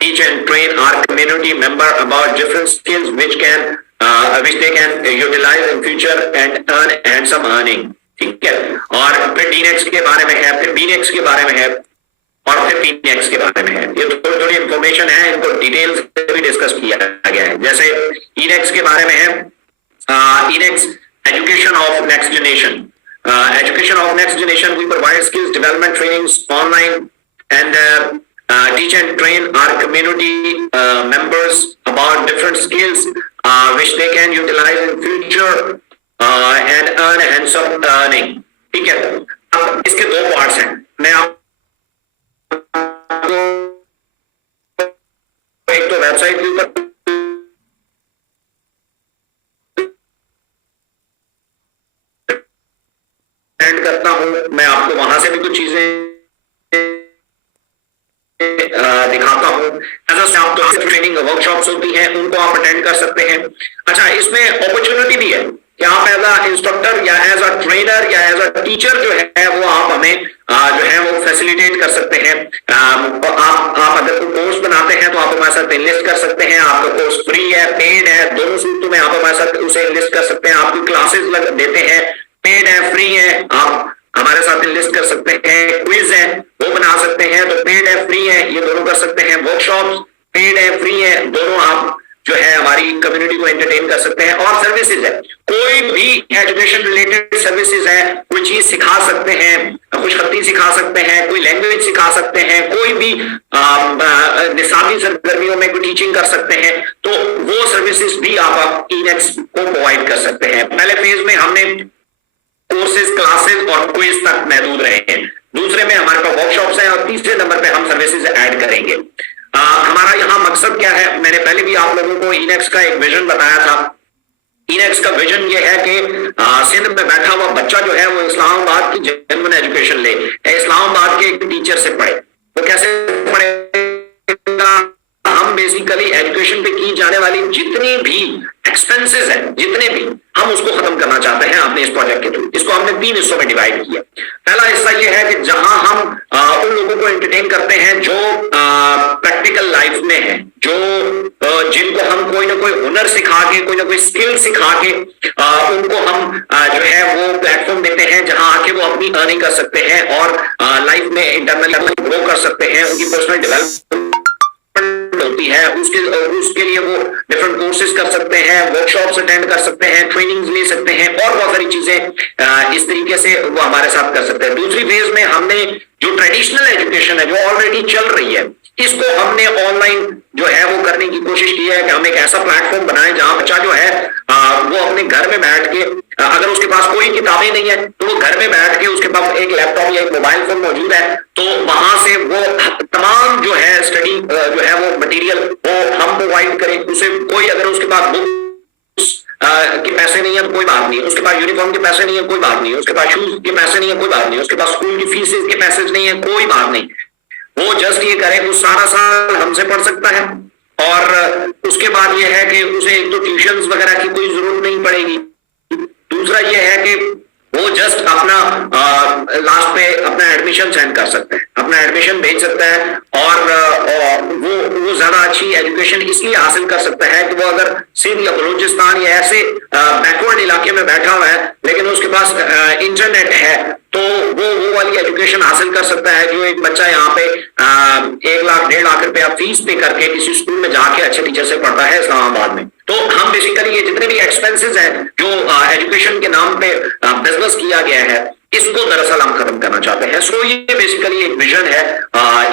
teach and train our community member about different skills which they can utilize in future and earn handsome earning. ठीक है, और फिर डीनेक्स के बारे में है, फिर बीनेक्स के बारे में है, और फिर पीनेक्स के बारे में है. ये थोड़ी इंफॉर्मेशन है, इनको डिटेल से भी डिस्कस किया गया है. जैसे इनेक्स के बारे में है, Enex education of next generation. Education of next generation, we provide skills development trainings online and teach and train our community members about different skills which they can utilize in future and earn handsome earning. ठीक है, अब इसके दो parts हैं. मैं आपको एक तो वेबसाइट के ऊपर करता हूं, मैं आपको वहां से भी कुछ चीजें दिखाता हूं. आप तो ट्रेनिंग वर्कशॉप्स होती हैं, उनको आप अटेंड कर सकते हैं. अच्छा, इसमें अपॉर्चुनिटी भी है कि आप एज अ इंस्ट्रक्टर या एज अ ट्रेनर या एज अ टीचर जो है वो आप हमें जो है वो फैसिलिटेट कर सकते हैं. आप अगर कोई कोर्स बनाते हैं तो आप हमारे साथ इनलिस्ट कर सकते हैं. आपका कोर्स फ्री है, पेड है, दोनों सूत्रों में आप हमारे साथ उसे इनलिस्ट कर सकते हैं. आपकी क्लासेस देते हैं, पेड है, फ्री है, आप हमारे साथ लिस्ट कर सकते हैं. क्विज है वो बना सकते हैं, तो पेड है, फ्री है, ये दोनों कर सकते हैं. वर्कशॉप्स पेड है, फ्री है, दोनों आप जो है हमारी कम्युनिटी को एंटरटेन कर सकते हैं. और सर्विसेज है, कोई भी एजुकेशन रिलेटेड सर्विसेज है, कोई चीज सिखा सकते हैं, खुशखती सिखा सकते हैं, कोई लैंग्वेज सिखा सकते हैं, कोई भी निसाबी सरगर्मियों में कोई टीचिंग कर सकते हैं, तो वो सर्विसेज भी आप इनेक्स को प्रोवाइड कर सकते हैं. पहले फेज में हमने कोर्सेज, क्लासेस और क्विज तक महदूद रहे हैं. दूसरे में हमारे पास वर्कशॉप्स हैं और तीसरे नंबर पे हम सर्विसेज ऐड करेंगे. हमारा यहाँ मकसद क्या है, मैंने पहले भी आप लोगों को इनेक्स का एक विजन बताया था. इनेक्स का विजन ये है कि सिंध में बैठा हुआ बच्चा जो है वो इस्लामाबाद की जेन्युइन एजुकेशन ले, इस्लामाबाद के एक टीचर से पढ़े. वो कैसे पढ़ेगा? हम बेसिकली एजुकेशन पे की जाने वाली जितनी भी एक्सपेंसेस हैं, जितने भी, हम उसको खत्म करना चाहते हैं अपने इस प्रोजेक्ट के थ्रू. इसको हमने 3 हिस्सों में डिवाइड किया. पहला हिस्सा ये है कि जहां हम उन लोगों को एंटरटेन करते हैं जो प्रैक्टिकल लाइफ में है, जो जिनको हम कोई ना कोई हुनर सिखा के, कोई ना कोई स्किल सिखा के उनको हम जो है वो प्लेटफॉर्म देते हैं जहां आके वो अपनी अर्निंग कर सकते हैं और लाइफ में इंटरनल ग्रो कर सकते हैं. उनकी पर्सनल डेवलपमेंट होती है, उसके लिए वो डिफरेंट कोर्सेज कर सकते हैं, वर्कशॉप्स अटेंड कर सकते हैं, ट्रेनिंग्स ले सकते हैं और बहुत सारी चीजें इस तरीके से वो हमारे साथ कर सकते हैं. दूसरी फेज में हमने जो ट्रेडिशनल एजुकेशन है जो ऑलरेडी चल रही है, इसको हमने ऑनलाइन जो है वो करने की कोशिश की है कि हम एक ऐसा प्लेटफॉर्म बनाएं जहां बच्चा जो है वो अपने घर में बैठ के, अगर उसके पास कोई किताबें नहीं है तो वो घर में बैठ के, उसके पास एक लैपटॉप या एक मोबाइल फोन मौजूद है, तो वहां से वो तमाम जो है स्टडी जो है वो मटेरियल वो हम प्रोवाइड करें उसे. कोई अगर उसके पास बुक के पैसे नहीं है तो कोई बात नहीं, उसके पास यूनिफॉर्म के पैसे नहीं है कोई बात नहीं, उसके पास शूज के पैसे नहीं है कोई बात नहीं, उसके पास स्कूल की फीसेज के पैसे नहीं है कोई बात नहीं. वो जस्ट ये करे, वो सारा साल हमसे पढ़ सकता है. और उसके बाद ये है कि उसे एक तो ट्यूशंस वगैरह की कोई जरूरत नहीं पड़ेगी. दूसरा ये है कि वो जस्ट अपना लास्ट पे अपना एडमिशन सेंड कर सकते हैं, अपना एडमिशन भेज सकता है और वो ज्यादा अच्छी एजुकेशन इसलिए हासिल कर सकता है कि वो अगर सिंध या बलूचिस्तान या ऐसे बैकवर्ड इलाके में बैठा हुआ है लेकिन उसके पास इंटरनेट है, तो वो वाली एजुकेशन हासिल कर सकता है जो एक बच्चा यहाँ पे 1 लाख 1.5 लाख रुपया फीस पे करके किसी स्कूल में जाके अच्छे टीचर से पढ़ता है इस्लामाबाद में. तो हम बेसिकली ये जितने भी एक्सपेंसेस हैं जो एजुकेशन के नाम पे बिजनेस किया गया है, इसको दरअसल हम खत्म करना चाहते हैं. सो ये बेसिकली एक विजन है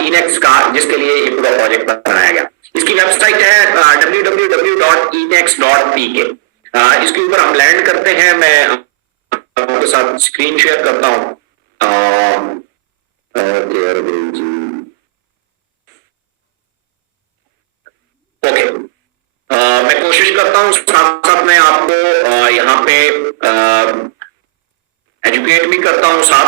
इनेक्स का, जिसके लिए ये पूरा प्रोजेक्ट बनाया गया. इसकी वेबसाइट है www.enex.pk. इसके ऊपर हम लैंड करते हैं. मैं आपके साथ स्क्रीन शेयर करता हूं. ओके, मैं कोशिश करता हूं साथ साथ मैं आपको यहाँ पे एजुकेट भी करता हूं साथ.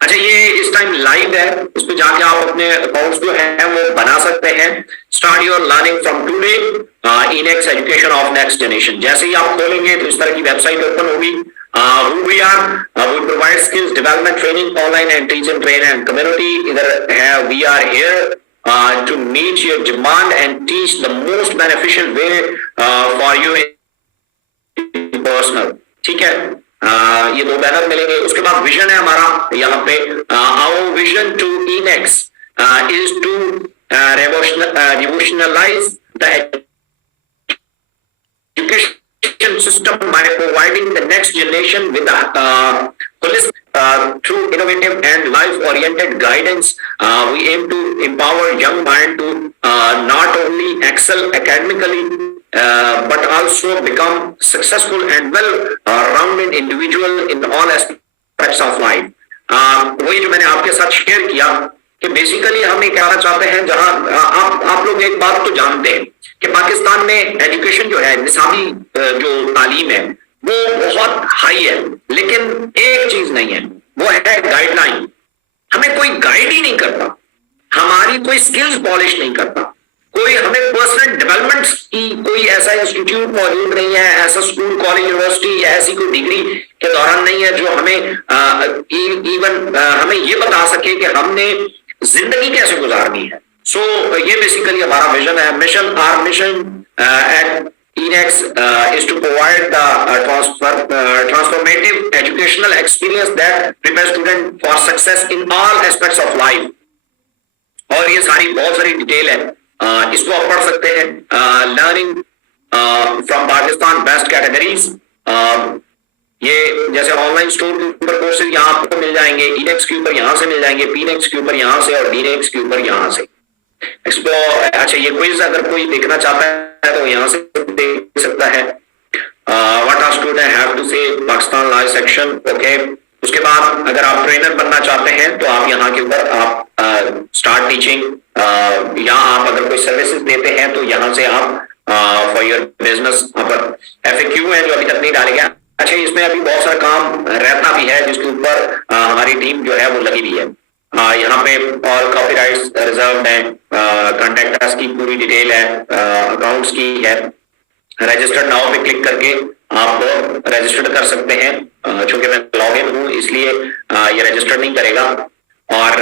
अच्छा, ये इस टाइम लाइव है, उस पर जाके आप अपने अकाउंट्स जो है वो बना सकते हैं. Start your learning from today, Enex education of next generation. जैसे ही आप खोलेंगे तो इस तरह की वेबसाइट ओपन होगी. Who we are, we provide skills development training online and teach and train and community. इधर है we are here to meet your demand and teach the most beneficial way for you in personal. ठीक है, ये दो banner मिलेंगे। उसके बाद vision है हमारा यहाँ पे, our vision to ENEX is to revolutionize the education system by providing the next generation with a holistic through innovative and life-oriented guidance. We aim to empower young mind to not only excel academically but also become successful and well-rounded individual in all aspects of life. वही जो मैंने आपके साथ share किया कि basically हम ये कहना चाहते हैं, जहां आप लोग एक बात तो जानते हैं कि पाकिस्तान में एजुकेशन जो है, निसाबी जो तालीम है वो बहुत हाई है, लेकिन एक चीज नहीं है, वो है गाइडलाइन। हमें कोई गाइड ही नहीं करता, हमारी कोई स्किल्स पॉलिश नहीं करता, कोई हमें पर्सनल डेवलपमेंट की कोई ऐसा इंस्टीट्यूट मौजूद नहीं है, ऐसा स्कूल कॉलेज यूनिवर्सिटी या ऐसी कोई डिग्री के दौरान नहीं है जो हमें इवन हमें ये बता सके कि हमने जिंदगी कैसे गुजारनी है। सो ये बेसिकली हमारा विजन है। Mission, our mission at ENEX is to provide the transformative educational experience that prepares student for success in all aspects of life. और ये बहुत सारी डिटेल है, इसको आप पढ़ सकते हैं। Learning from Pakistan best categories, ये जैसे ऑनलाइन स्टोर के ऊपर कोर्सेज यहाँ आपको मिल जाएंगे, ENEX के ऊपर यहाँ से मिल जाएंगे, PNEX के ऊपर यहाँ से, और DNEX के ऊपर यहाँ से। अच्छा, ये क्विज अगर कोई देखना चाहता है तो यहाँ से देख सकता है। What are student have to say Pakistan live section, okay. उसके बाद अगर आप ट्रेनर बनना चाहते हैं तो आप यहाँ के ऊपर आप स्टार्ट टीचिंग, या आप अगर कोई सर्विसेज देते हैं तो यहाँ से आप फॉर योर बिजनेस FAQ है जो अभी तक नहीं डाले गया। अच्छा, इसमें अभी बहुत सारा काम रहता भी है जिसके ऊपर हमारी टीम जो है वो लगी हुई है। यहाँ पे ऑल कॉपीराइट्स रिजर्व है, कॉन्टेक्ट अस की पूरी डिटेल है, अकाउंट्स की है। रजिस्टर्ड नाउ पे क्लिक करके आप रजिस्टर्ड कर सकते हैं। चूंकि मैं लॉग इन हूँ इसलिए ये रजिस्टर्ड नहीं करेगा। और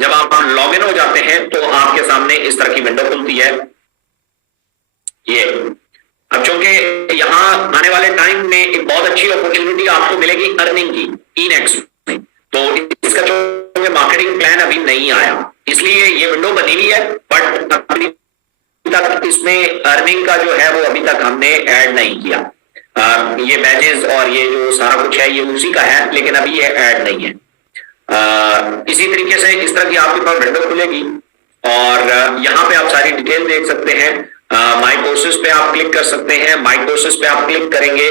जब आप लॉग इन हो जाते हैं तो आपके सामने इस तरह की विंडो खुलती है। ये अब चूंकि यहाँ आने वाले टाइम में एक बहुत अच्छी अपॉर्चुनिटी आपको मिलेगी अर्निंग की ENEX में, तो इसका जो मार्केटिंग प्लान अभी नहीं आया इसलिए ये विंडो बनी हुई है, बट अभी तक इसमें अर्निंग का जो है वो अभी तक हमने ऐड नहीं किया। ये बैजेस और ये जो सारा कुछ है ये उसी का है, लेकिन अभी ये ऐड नहीं है। इसी तरीके से इस तरह की आपके पास विंडो खुलेगी और यहाँ पे आप सारी डिटेल देख सकते हैं। माई कोर्सेज पे आप क्लिक कर सकते हैं। माई कोर्सेज पे आप क्लिक करेंगे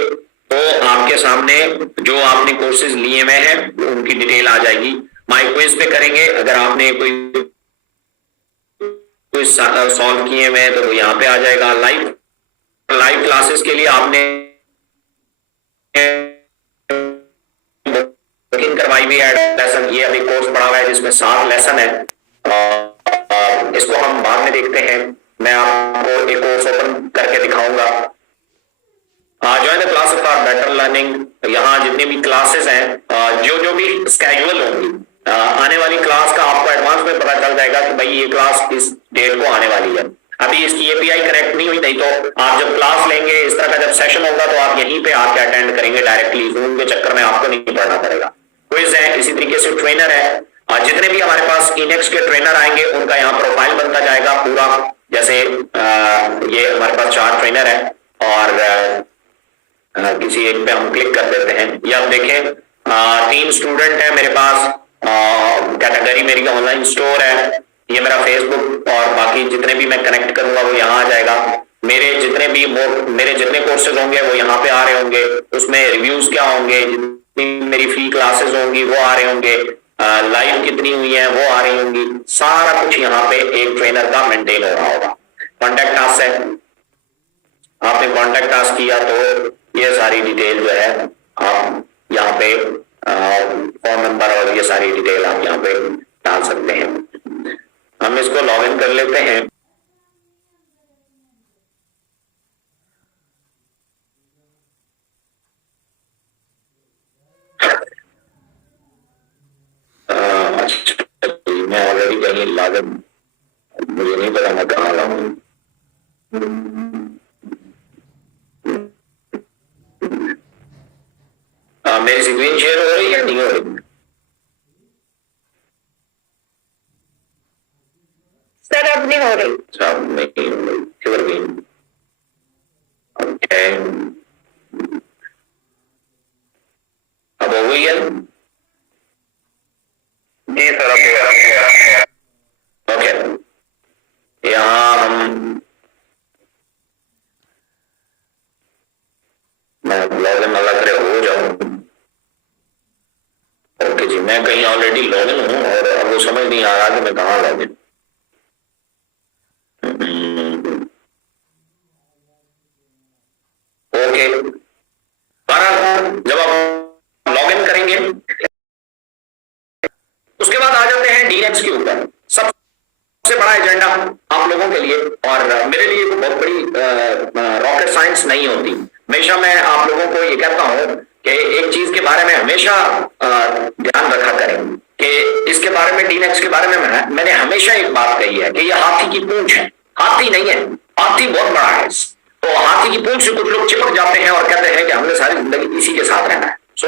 तो आपके सामने जो आपने कोर्सेज लिए हुए हैं उनकी डिटेल आ जाएगी। माई क्विज पे करेंगे, अगर आपने कोई सॉल्व किए हुए हैं तो वो यहाँ पे आ जाएगा। लाइव क्लासेस के लिए आपने बुकिंग करवाई हुई है लेसन, ये अभी कोर्स पढ़ा हुआ है जिसमें 7 लेसन है। इसको हम बाद में देखते हैं, मैं आपको एक कोर्स ओपन करके दिखाऊंगा। Join the class for better learning, यहाँ जितनी भी क्लासेस हैं जो भी स्केड्यूल होंगी, आने वाली क्लास का आपको एडवांस में पता चल जाएगा कि भाई ये क्लास इस डेट को आने वाली है। अभी इसकी API कनेक्ट नहीं हुई, नहीं तो आप जब क्लास लेंगे इस तरह का जब सेशन होगा तो आप यहीं पे आके अटेंड करेंगे डायरेक्टली, जूम के चक्कर में आपको नहीं पढ़ना पड़ेगा। क्विज है, इसी तरीके से ट्रेनर है। जितने भी हमारे पास ENEX के ट्रेनर आएंगे उनका यहाँ प्रोफाइल बनता जाएगा पूरा। जैसे ये हमारे पास 4 ट्रेनर है और किसी एक पे हम क्लिक कर देते हैं। ये आप देखें 3 स्टूडेंट है मेरे पास। कैटेगरी मेरी ऑनलाइन स्टोर है, ये मेरा फेसबुक और बाकी जितने भी मैं कनेक्ट करूंगा वो यहाँ आ जाएगा। मेरे जितने कोर्सेज होंगे वो यहाँ पे आ रहे होंगे, उसमें रिव्यूज क्या होंगे, जितनी मेरी फ्री क्लासेस होंगी वो आ रहे होंगे, लाइव कितनी हुई है वो आ रही होंगी, सारा कुछ यहाँ पे एक ट्रेनर का मेंटेन हो रहा होगा। कॉन्टेक्ट टास्क है, आपने कॉन्टेक्ट टास्क किया तो ये सारी डिटेल जो है आप यहाँ पे फोन नंबर और ये सारी डिटेल आप यहाँ पे डाल सकते हैं। हम इसको लॉग इन कर लेते हैं। मैं ऑलरेडी कहीं लॉग इन मुझे नहीं पता मैं कहाँ लाऊं। मेरी स्क्रीन शेयर हो रही है, नहीं हो रही? सर अब नहीं हो रही। सब नहीं हो रही, किधर गई? ओके, अब हो गई है? जी सर, अब हो गया। ओके, यहाँ हम मैं लॉग इन अलग करे हो जाऊं। ओके जी, मैं कहीं ऑलरेडी लॉग इन हूँ और अब वो समझ नहीं आ रहा कि मैं कहाँ लॉग इन। ओके, जब आप लॉग इन करेंगे उसके बाद आ जाते हैं डीनेक्स के ऊपर। सबसे बड़ा एजेंडा आप लोगों के लिए और मेरे लिए बहुत बड़ी रॉकेट साइंस नहीं होती। हमेशा मैं आप लोगों को ये कहता हूं कि एक चीज के बारे में हमेशा ध्यान रखा करें कि इसके बारे में, डीनेक्स के बारे में मैंने हमेशा एक बात कही है कि ये हाथी की पूंछ है, हाथी नहीं है। हाथी बहुत बड़ा है, तो हाथी की पूंछ से कुछ लोग चिपक जाते हैं और कहते हैं कि हमने सारी जिंदगी इसी के साथ रहना है। सो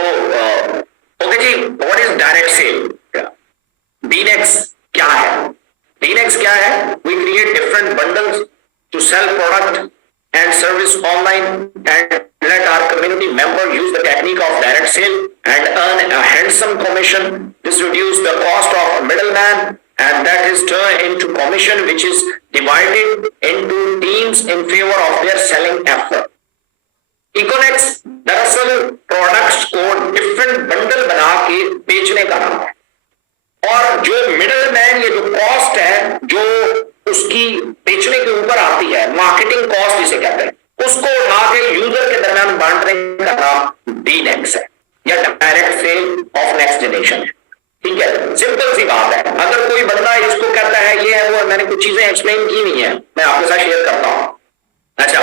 ओके जी, व्हाट इज डायरेक्ट सेल? डीनेक्स क्या है? डीनेक्स क्या है? We create different bundles to sell product and service online and let our community member use the technique of direct sale and earn a handsome commission. This reduces the cost of a middleman and that is turned into commission which is divided into teams in favor of their selling effort. Econex दरअसल products को different bundle बना के बेचने का नाम है और जो मिडल मैन, ये जो कॉस्ट है जो उसकी बेचने के ऊपर आती है, मार्केटिंग कॉस्ट जिसे कहते हैं, उसको उठा के यूजर के दरमियान बांटने का नाम डीनेक्स है या direct sell of next generation है। ठीक है, सिंपल सी बात है। अगर कोई बंदा इसको कहता है ये है वो, मैंने कुछ चीजें एक्सप्लेन की नहीं है, मैं आपके साथ शेयर करता हूं। अच्छा,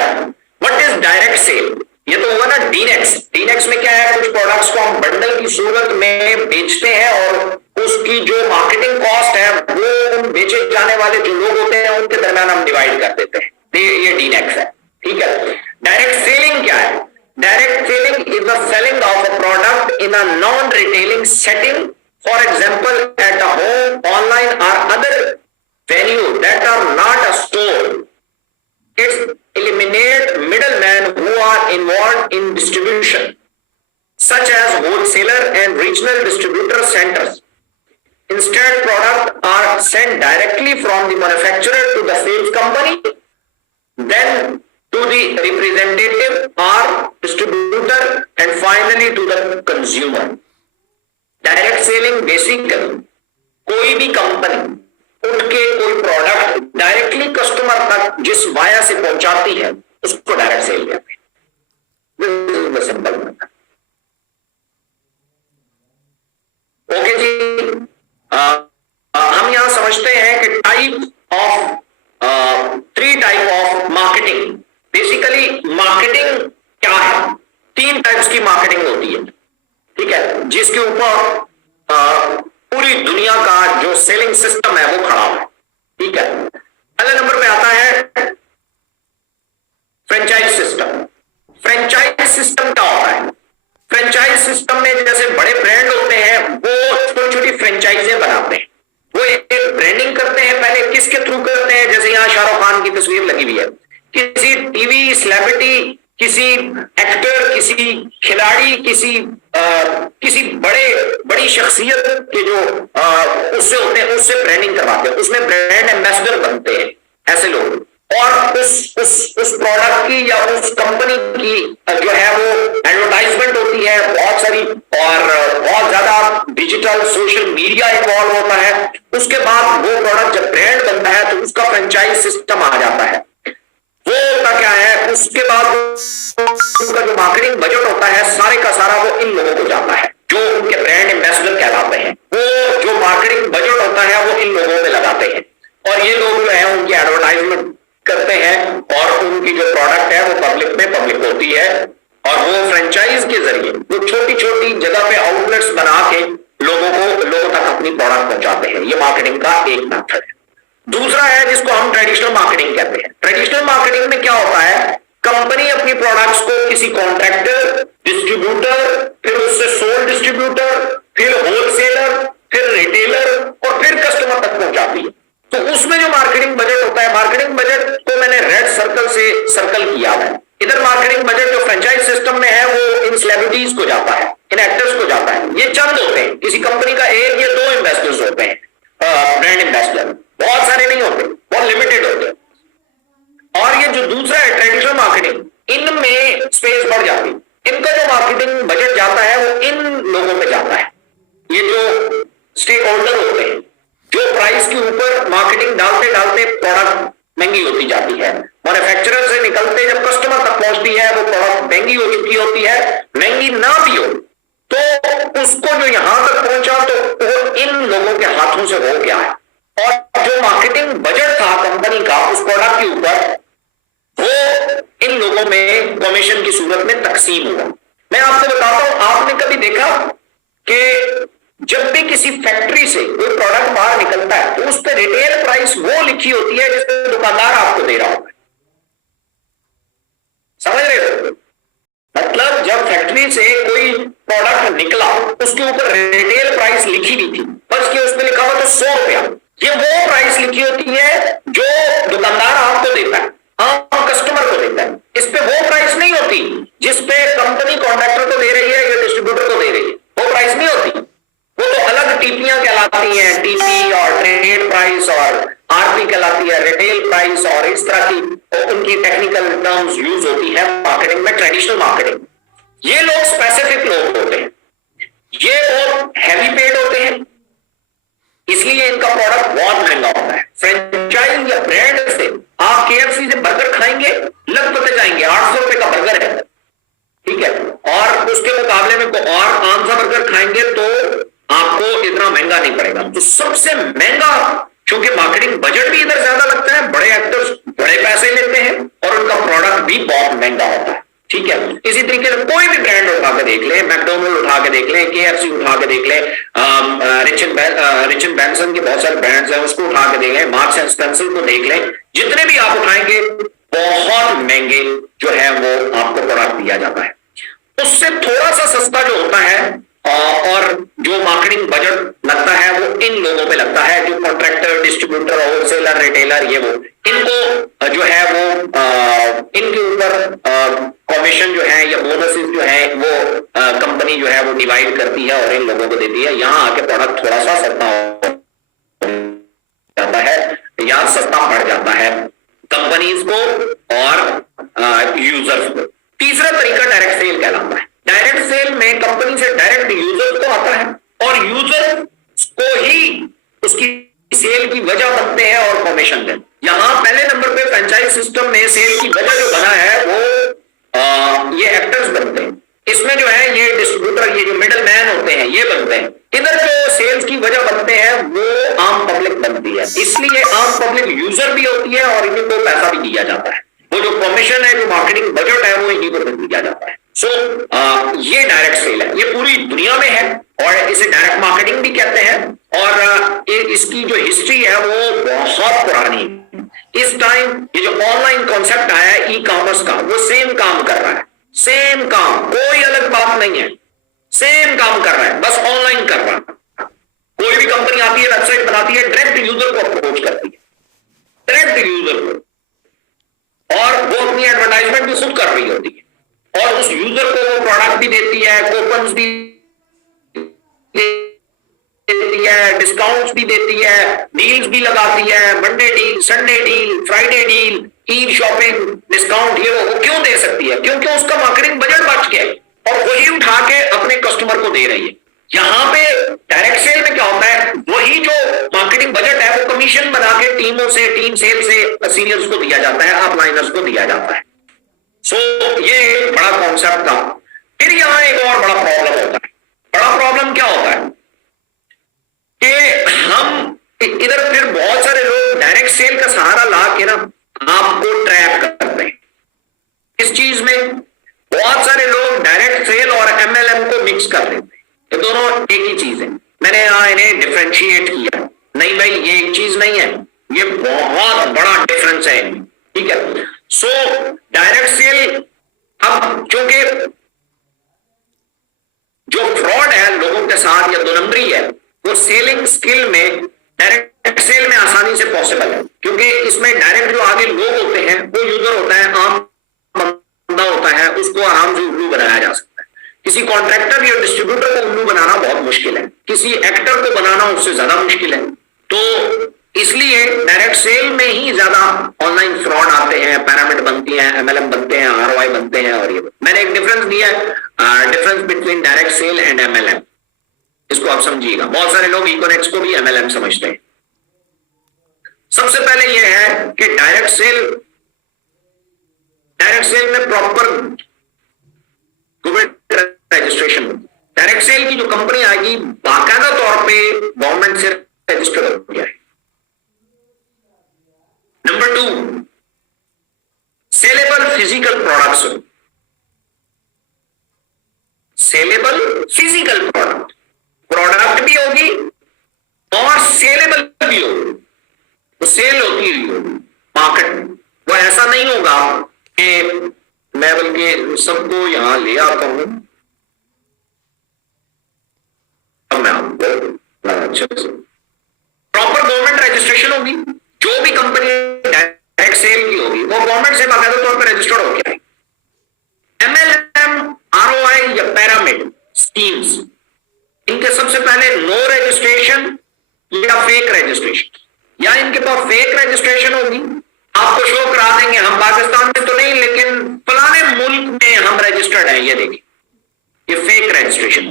व्हाट इज डायरेक्ट सेल? ये तो होगा ना डीनेक्स। डीनेक्स में क्या है? कुछ प्रोडक्ट्स को हम बंडल की सूरत में बेचते हैं और उसकी जो मार्केटिंग कॉस्ट है वो उन बेचे जाने वाले जो लोग होते हैं उनके दरमियान हम डिवाइड कर देते हैं। ये डीनेक्स है। ठीक है, डायरेक्ट सेलिंग क्या है? Direct selling is the selling of a product in a non retailing setting, for example at a home, online और other venue that are not a store. It eliminates middlemen who are involved in distribution, such as wholesaler and regional distributor centers. Instead, products are sent directly from the manufacturer to the sales company, then to the representative or distributor, and finally to the consumer. Direct selling basically कोई भी company उठ के कोई product directly customer तक जिस via से पहुंचाती है उसको डायरेक्ट सेल कहते हैं। सिंपल। ओके जी, हम यहां समझते हैं कि type of 3 type of marketing. Basically marketing क्या है? 3 टाइप्स की मार्केटिंग होती है। ठीक है, जिसके ऊपर पूरी दुनिया का जो सेलिंग सिस्टम है वो खड़ा है। ठीक है, पहले नंबर पे आता है फ्रेंचाइज सिस्टम। फ्रेंचाइज सिस्टम क्या होता है? फ्रेंचाइज सिस्टम में जैसे बड़े ब्रांड होते हैं वो छोटी छोटी फ्रेंचाइजें बनाते हैं, वो एक ब्रांडिंग करते हैं। पहले किसके थ्रू करते हैं? जैसे यहां शाहरुख खान की तस्वीर लगी हुई है, किसी टीवी सेलिब्रिटी, किसी एक्टर, किसी खिलाड़ी, किसी बड़ी शख्सियत के जो उससे होते हैं उससे ब्रांडिंग करवाते हैं, उसमें ब्रांड एम्बेसडर बनते हैं ऐसे लोग। और उस प्रोडक्ट की या उस कंपनी की जो है वो एडवर्टाइजमेंट होती है बहुत सारी और बहुत ज्यादा डिजिटल सोशल मीडिया इन्वॉल्व होता है। उसके बाद वो प्रोडक्ट जब ब्रांड बनता है तो उसका फ्रेंचाइज सिस्टम आ जाता है। वो होता क्या है? उसके बाद उनका जो मार्केटिंग बजट होता है सारे का सारा वो इन लोगों को जाता है जो उनके ब्रांड एम्बेसडर कहलाते हैं। वो जो मार्केटिंग बजट होता है वो इन लोगों पे लगाते हैं और ये लोग जो है उनकी एडवर्टाइजमेंट करते हैं और उनकी जो प्रोडक्ट है वो पब्लिक होती है और वो फ्रेंचाइज के जरिए वो छोटी छोटी जगह पे आउटलेट्स बना के लोगों तक अपनी प्रोडक्ट पहुंचाते हैं। ये मार्केटिंग का एक मेथड है। दूसरा है जिसको हम ट्रेडिशनल मार्केटिंग कहते हैं। ट्रेडिशनल मार्केटिंग में क्या होता है, कंपनी अपनी प्रोडक्ट्स को किसी कॉन्ट्रैक्टर, डिस्ट्रीब्यूटर, फिर उससे सोल डिस्ट्रीब्यूटर, फिर होलसेलर, फिर रिटेलर और फिर कस्टमर तक पहुंचाती है। तो उसमें जो मार्केटिंग बजट होता है, मार्केटिंग बजट को मैंने रेड सर्कल से सर्कल किया है। इधर मार्केटिंग बजट जो फ्रेंचाइज सिस्टम में है वो इन सेलिब्रिटीज को जाता है, इन एक्टर्स को जाता है। ये चंद होते हैं, किसी कंपनी का एक या दो इन्वेस्टर्स होते हैं, ब्रांड इन्वेस्टर, बहुत सारे नहीं होते, बहुत लिमिटेड होते हैं। और ये जो दूसरा है ट्रेडिशनल मार्केटिंग, इनमें स्पेस बढ़ जाती है। इनका जो मार्केटिंग बजट जाता है वो इन लोगों में जाता है, ये जो स्टेक होल्डर होते हैं, जो प्राइस के ऊपर मार्केटिंग डालते डालते प्रोडक्ट महंगी होती जाती है। मैन्युफैक्चरर से निकलते जब कस्टमर तक पहुंचती है वो प्रोडक्ट महंगी हो चुकी होती है। महंगी ना भी हो तो उसको जो यहां तक पहुंचा तो वो इन लोगों के हाथों से हो गया है। और जो मार्केटिंग बजट था कंपनी का उस प्रोडक्ट के ऊपर, वो इन लोगों में कमीशन की सूरत में तकसीम हुआ। मैं आपको बताता हूं, आपने कभी देखा कि जब भी किसी फैक्ट्री से कोई प्रोडक्ट बाहर निकलता है तो उस पर रिटेल प्राइस वो लिखी होती है जिसपे दुकानदार आपको दे रहा होता है। समझ रहे हो? मतलब जब फैक्ट्री से कोई प्रोडक्ट निकला उसके ऊपर रिटेल प्राइस लिखी नहीं थी, बस के उसमें लिखा हुआ तो 100 रुपया। ये वो प्राइस लिखी होती है जो दुकानदार आपको देता है, आम कस्टमर को देता है। इस पे वो प्राइस नहीं होती जिसपे कंपनी कॉन्ट्रैक्टर को दे रही है या डिस्ट्रीब्यूटर को दे रही है, वो प्राइस नहीं होती। वो तो अलग टीपियां कहलाती हैं, टीपी और ट्रेड प्राइस और आरपी कहलाती है, रिटेल प्राइस और इस तरह की उनकी टेक्निकल टर्म्स यूज होती है मार्केटिंग में, ट्रेडिशनल मार्केटिंग। ये लोग स्पेसिफिक लोग होते हैं, ये बहुत हैवी पेड होते हैं, इसलिए इनका प्रोडक्ट बहुत महंगा होता है। फ्रेंचाइज या ब्रांड से आप केएफसी से बर्गर खाएंगे, लग जाएंगे 800 रुपए का बर्गर है, ठीक है, और उसके मुकाबले में कोई और आम सा बर्गर खाएंगे तो आपको इतना महंगा नहीं पड़ेगा। तो सबसे महंगा, क्योंकि मार्केटिंग बजट भी इधर ज्यादा लगता है, बड़े एक्टर्स बड़े पैसे लेते हैं और उनका प्रोडक्ट भी बहुत महंगा होता है, ठीक है। इसी तरीके से कोई भी ब्रांड उठा के देख ले, मैकडोनल्ड उठा के देख ले, केएफसी उठा के देख ले, रिच एंड बेंसन के बहुत सारे ब्रांड्स हैं उसको उठा के देख ले, मार्क्स एंड स्पेंसर को देख ले, जितने भी आप उठाएंगे बहुत महंगे जो है वो आपको प्रोडक्ट दिया जाता है। उससे थोड़ा सा सस्ता जो होता है और जो मार्केटिंग बजट लगता है वो इन लोगों पे लगता है, जो कॉन्ट्रैक्टर, डिस्ट्रीब्यूटर, होलसेलर, रिटेलर, ये वो इनको जो है वो इनके ऊपर कमीशन जो है या बोनसेस जो है वो कंपनी जो है वो डिवाइड करती है और इन लोगों को देती है। यहाँ आके प्रोडक्ट थोड़ा सा सस्ता हो जाता है या सस्ता पड़ जाता है कंपनीज को और यूजर्स को। तीसरा तरीका डायरेक्ट सेल कहलाता है। डायरेक्ट सेल में कंपनी से डायरेक्ट यूजर को आता है और यूजर को ही उसकी सेल की वजह बनते हैं और कमीशन देते हैं। यहां पहले नंबर पे फ्रेंचाइज सिस्टम में सेल की वजह जो बना है वो ये एक्टर्स बनते हैं। इसमें जो है ये डिस्ट्रीब्यूटर, ये जो मिडल मैन होते हैं ये बनते हैं। इधर जो सेल्स की वजह बनते हैं वो आम पब्लिक बनती है, इसलिए आम पब्लिक यूजर भी होती है और इन्हीं को पैसा भी दिया जाता है। वो जो कमीशन है, जो मार्केटिंग बजट है वो इन्हीं को दिया जाता है। सो ये डायरेक्ट सेल है, ये पूरी दुनिया में है और इसे डायरेक्ट मार्केटिंग भी कहते हैं। और इसकी जो हिस्ट्री है वो बहुत पुरानी है। इस टाइम ये जो ऑनलाइन कॉन्सेप्ट आया है ई कॉमर्स का, वो सेम काम कर रहा है, सेम काम, कोई अलग बात नहीं है, सेम काम कर रहा है, बस ऑनलाइन कर रहा है। कोई भी कंपनी आती है, वेबसाइट बनाती है, डायरेक्ट यूजर को अप्रोच करती है, डायरेक्ट यूजर को, और वो अपनी एडवर्टाइजमेंट भी खुद कर रही होती है और उस यूजर को वो प्रोडक्ट भी देती है, कूपन्स भी देती है, डिस्काउंट्स भी देती है, डील्स भी लगाती है, Monday deal, Sunday deal, Friday deal, Eid shopping discount, ये वो क्यों दे सकती है? क्योंकि उसका मार्केटिंग बजट बच गया और वही उठा के अपने कस्टमर को दे रही है। यहां पे डायरेक्ट सेल में क्या होता है, वही जो मार्केटिंग बजट है वो कमीशन बना के टीमों से, टीम सेल से सीनियर्स को दिया जाता है, अपलाइनर्स को दिया जाता है। सो ये एक बड़ा कॉन्सेप्ट था। फिर यहां एक और बड़ा प्रॉब्लम होता है। बड़ा प्रॉब्लम क्या होता है कि हम इधर फिर बहुत सारे लोग डायरेक्ट सेल का सहारा ला के ना आपको ट्रैप करते हैं। इस चीज में बहुत सारे लोग डायरेक्ट सेल और एमएलएम को मिक्स कर देते हैं। ये दोनों एक ही चीज है। मैंने यहां इन्हें डिफरेंशिएट किया, नहीं भाई ये एक चीज नहीं है, ये बहुत बड़ा डिफरेंस है, ठीक है। सो डायरेक्ट सेल, अब क्योंकि जो फ्रॉड है लोगों के साथ या 2 नंबरी है, वो सेलिंग स्किल में डायरेक्ट सेल में आसानी से पॉसिबल है, क्योंकि इसमें डायरेक्ट जो आगे लोग होते हैं वो यूजर होता है, आम बंदा होता है, उसको आराम से उल्लू बनाया जा सकता है। किसी कॉन्ट्रैक्टर या डिस्ट्रीब्यूटर को उल्लू बनाना बहुत मुश्किल है, किसी एक्टर को बनाना उससे ज्यादा मुश्किल है। तो इसलिए डायरेक्ट सेल में ही ज्यादा ऑनलाइन फ्रॉड आते हैं, पैरामिड बनती है, एमएलएम बनते हैं, आरओआई बनते हैं। और ये मैंने एक डिफरेंस दिया है, difference between direct sell and MLM, इसको आप समझिएगा। बहुत सारे लोग इकोनेक्स को भी एमएलएम समझते हैं। सबसे पहले यह है कि डायरेक्ट सेल में proper government registration, direct sell की जो कंपनी आएगी बाकायदा तौर पे गवर्नमेंट से रजिस्टर्ड हो गया है। Number 2, saleable physical products, saleable physical product भी होगी और सेलेबल भी होगी, तो सेल होती होगी मार्केट में। वो ऐसा नहीं होगा कि मैं बल्कि सबको यहां ले आता हूं, अब मैं आपको अच्छे से प्रॉपर गवर्नमेंट रजिस्ट्रेशन होगी। जो भी कंपनी डायरेक्ट सेल की होगी वो गवर्नमेंट से बाकायदा तौर पर रजिस्टर्ड हो गया है। एमएलएम, आरओआई या पैरामिड स्कीम्स, इनके सबसे पहले नो रजिस्ट्रेशन या फेक रजिस्ट्रेशन, या इनके पास फेक रजिस्ट्रेशन होगी, आपको शो करा देंगे हम पाकिस्तान में तो नहीं लेकिन फलाने मुल्क में हम रजिस्टर्ड हैं, ये देखिए ये फेक रजिस्ट्रेशन,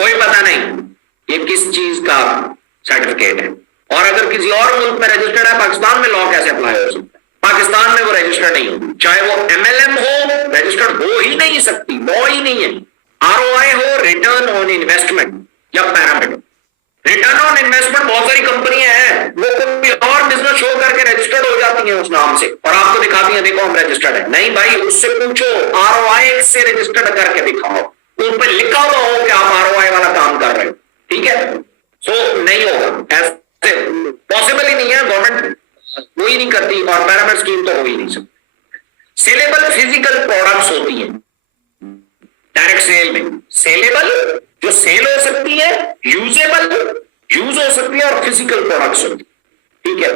कोई पता नहीं ये किस चीज का सर्टिफिकेट है। और अगर किसी और मुल्क में रजिस्टर्ड है, पाकिस्तान में लॉ कैसे अप्लाई हो सकता है? पाकिस्तान में वो रजिस्टर्ड नहीं होगी, चाहे वो एमएलएम हो, रजिस्टर्ड हो ही नहीं सकती, लॉ ही नहीं है। आरओआई हो, रिटर्न ऑन इन्वेस्टमेंट या पैरामिड। रिटर्न ऑन इन्वेस्टमेंट बहुत सारी कंपनियां हैं, वो कोई और बिजनेस शो करके रजिस्टर्ड हो जाती हैं उस नाम से और आपको दिखाती हैं देखो हम रजिस्टर्ड है। नहीं भाई, उससे पूछो आरओआई से रजिस्टर्ड करके दिखाओ, उन पर लिखा हुआ हो कि आप आरओआई वाला काम कर रहे हो, ठीक है। सो नहीं होगा, ऐसे पॉसिबल ही नहीं है, गवर्नमेंट वो ही नहीं करती और पैरामिड स्कीम तो हो ही नहीं सकती। सेलेबल फिजिकल प्रोडक्ट्स होती हैं डायरेक्ट सेल में, सेलेबल जो सेल हो सकती है, यूजेबल यूज हो सकती है और फिजिकल प्रोडक्ट्स होती है, ठीक है।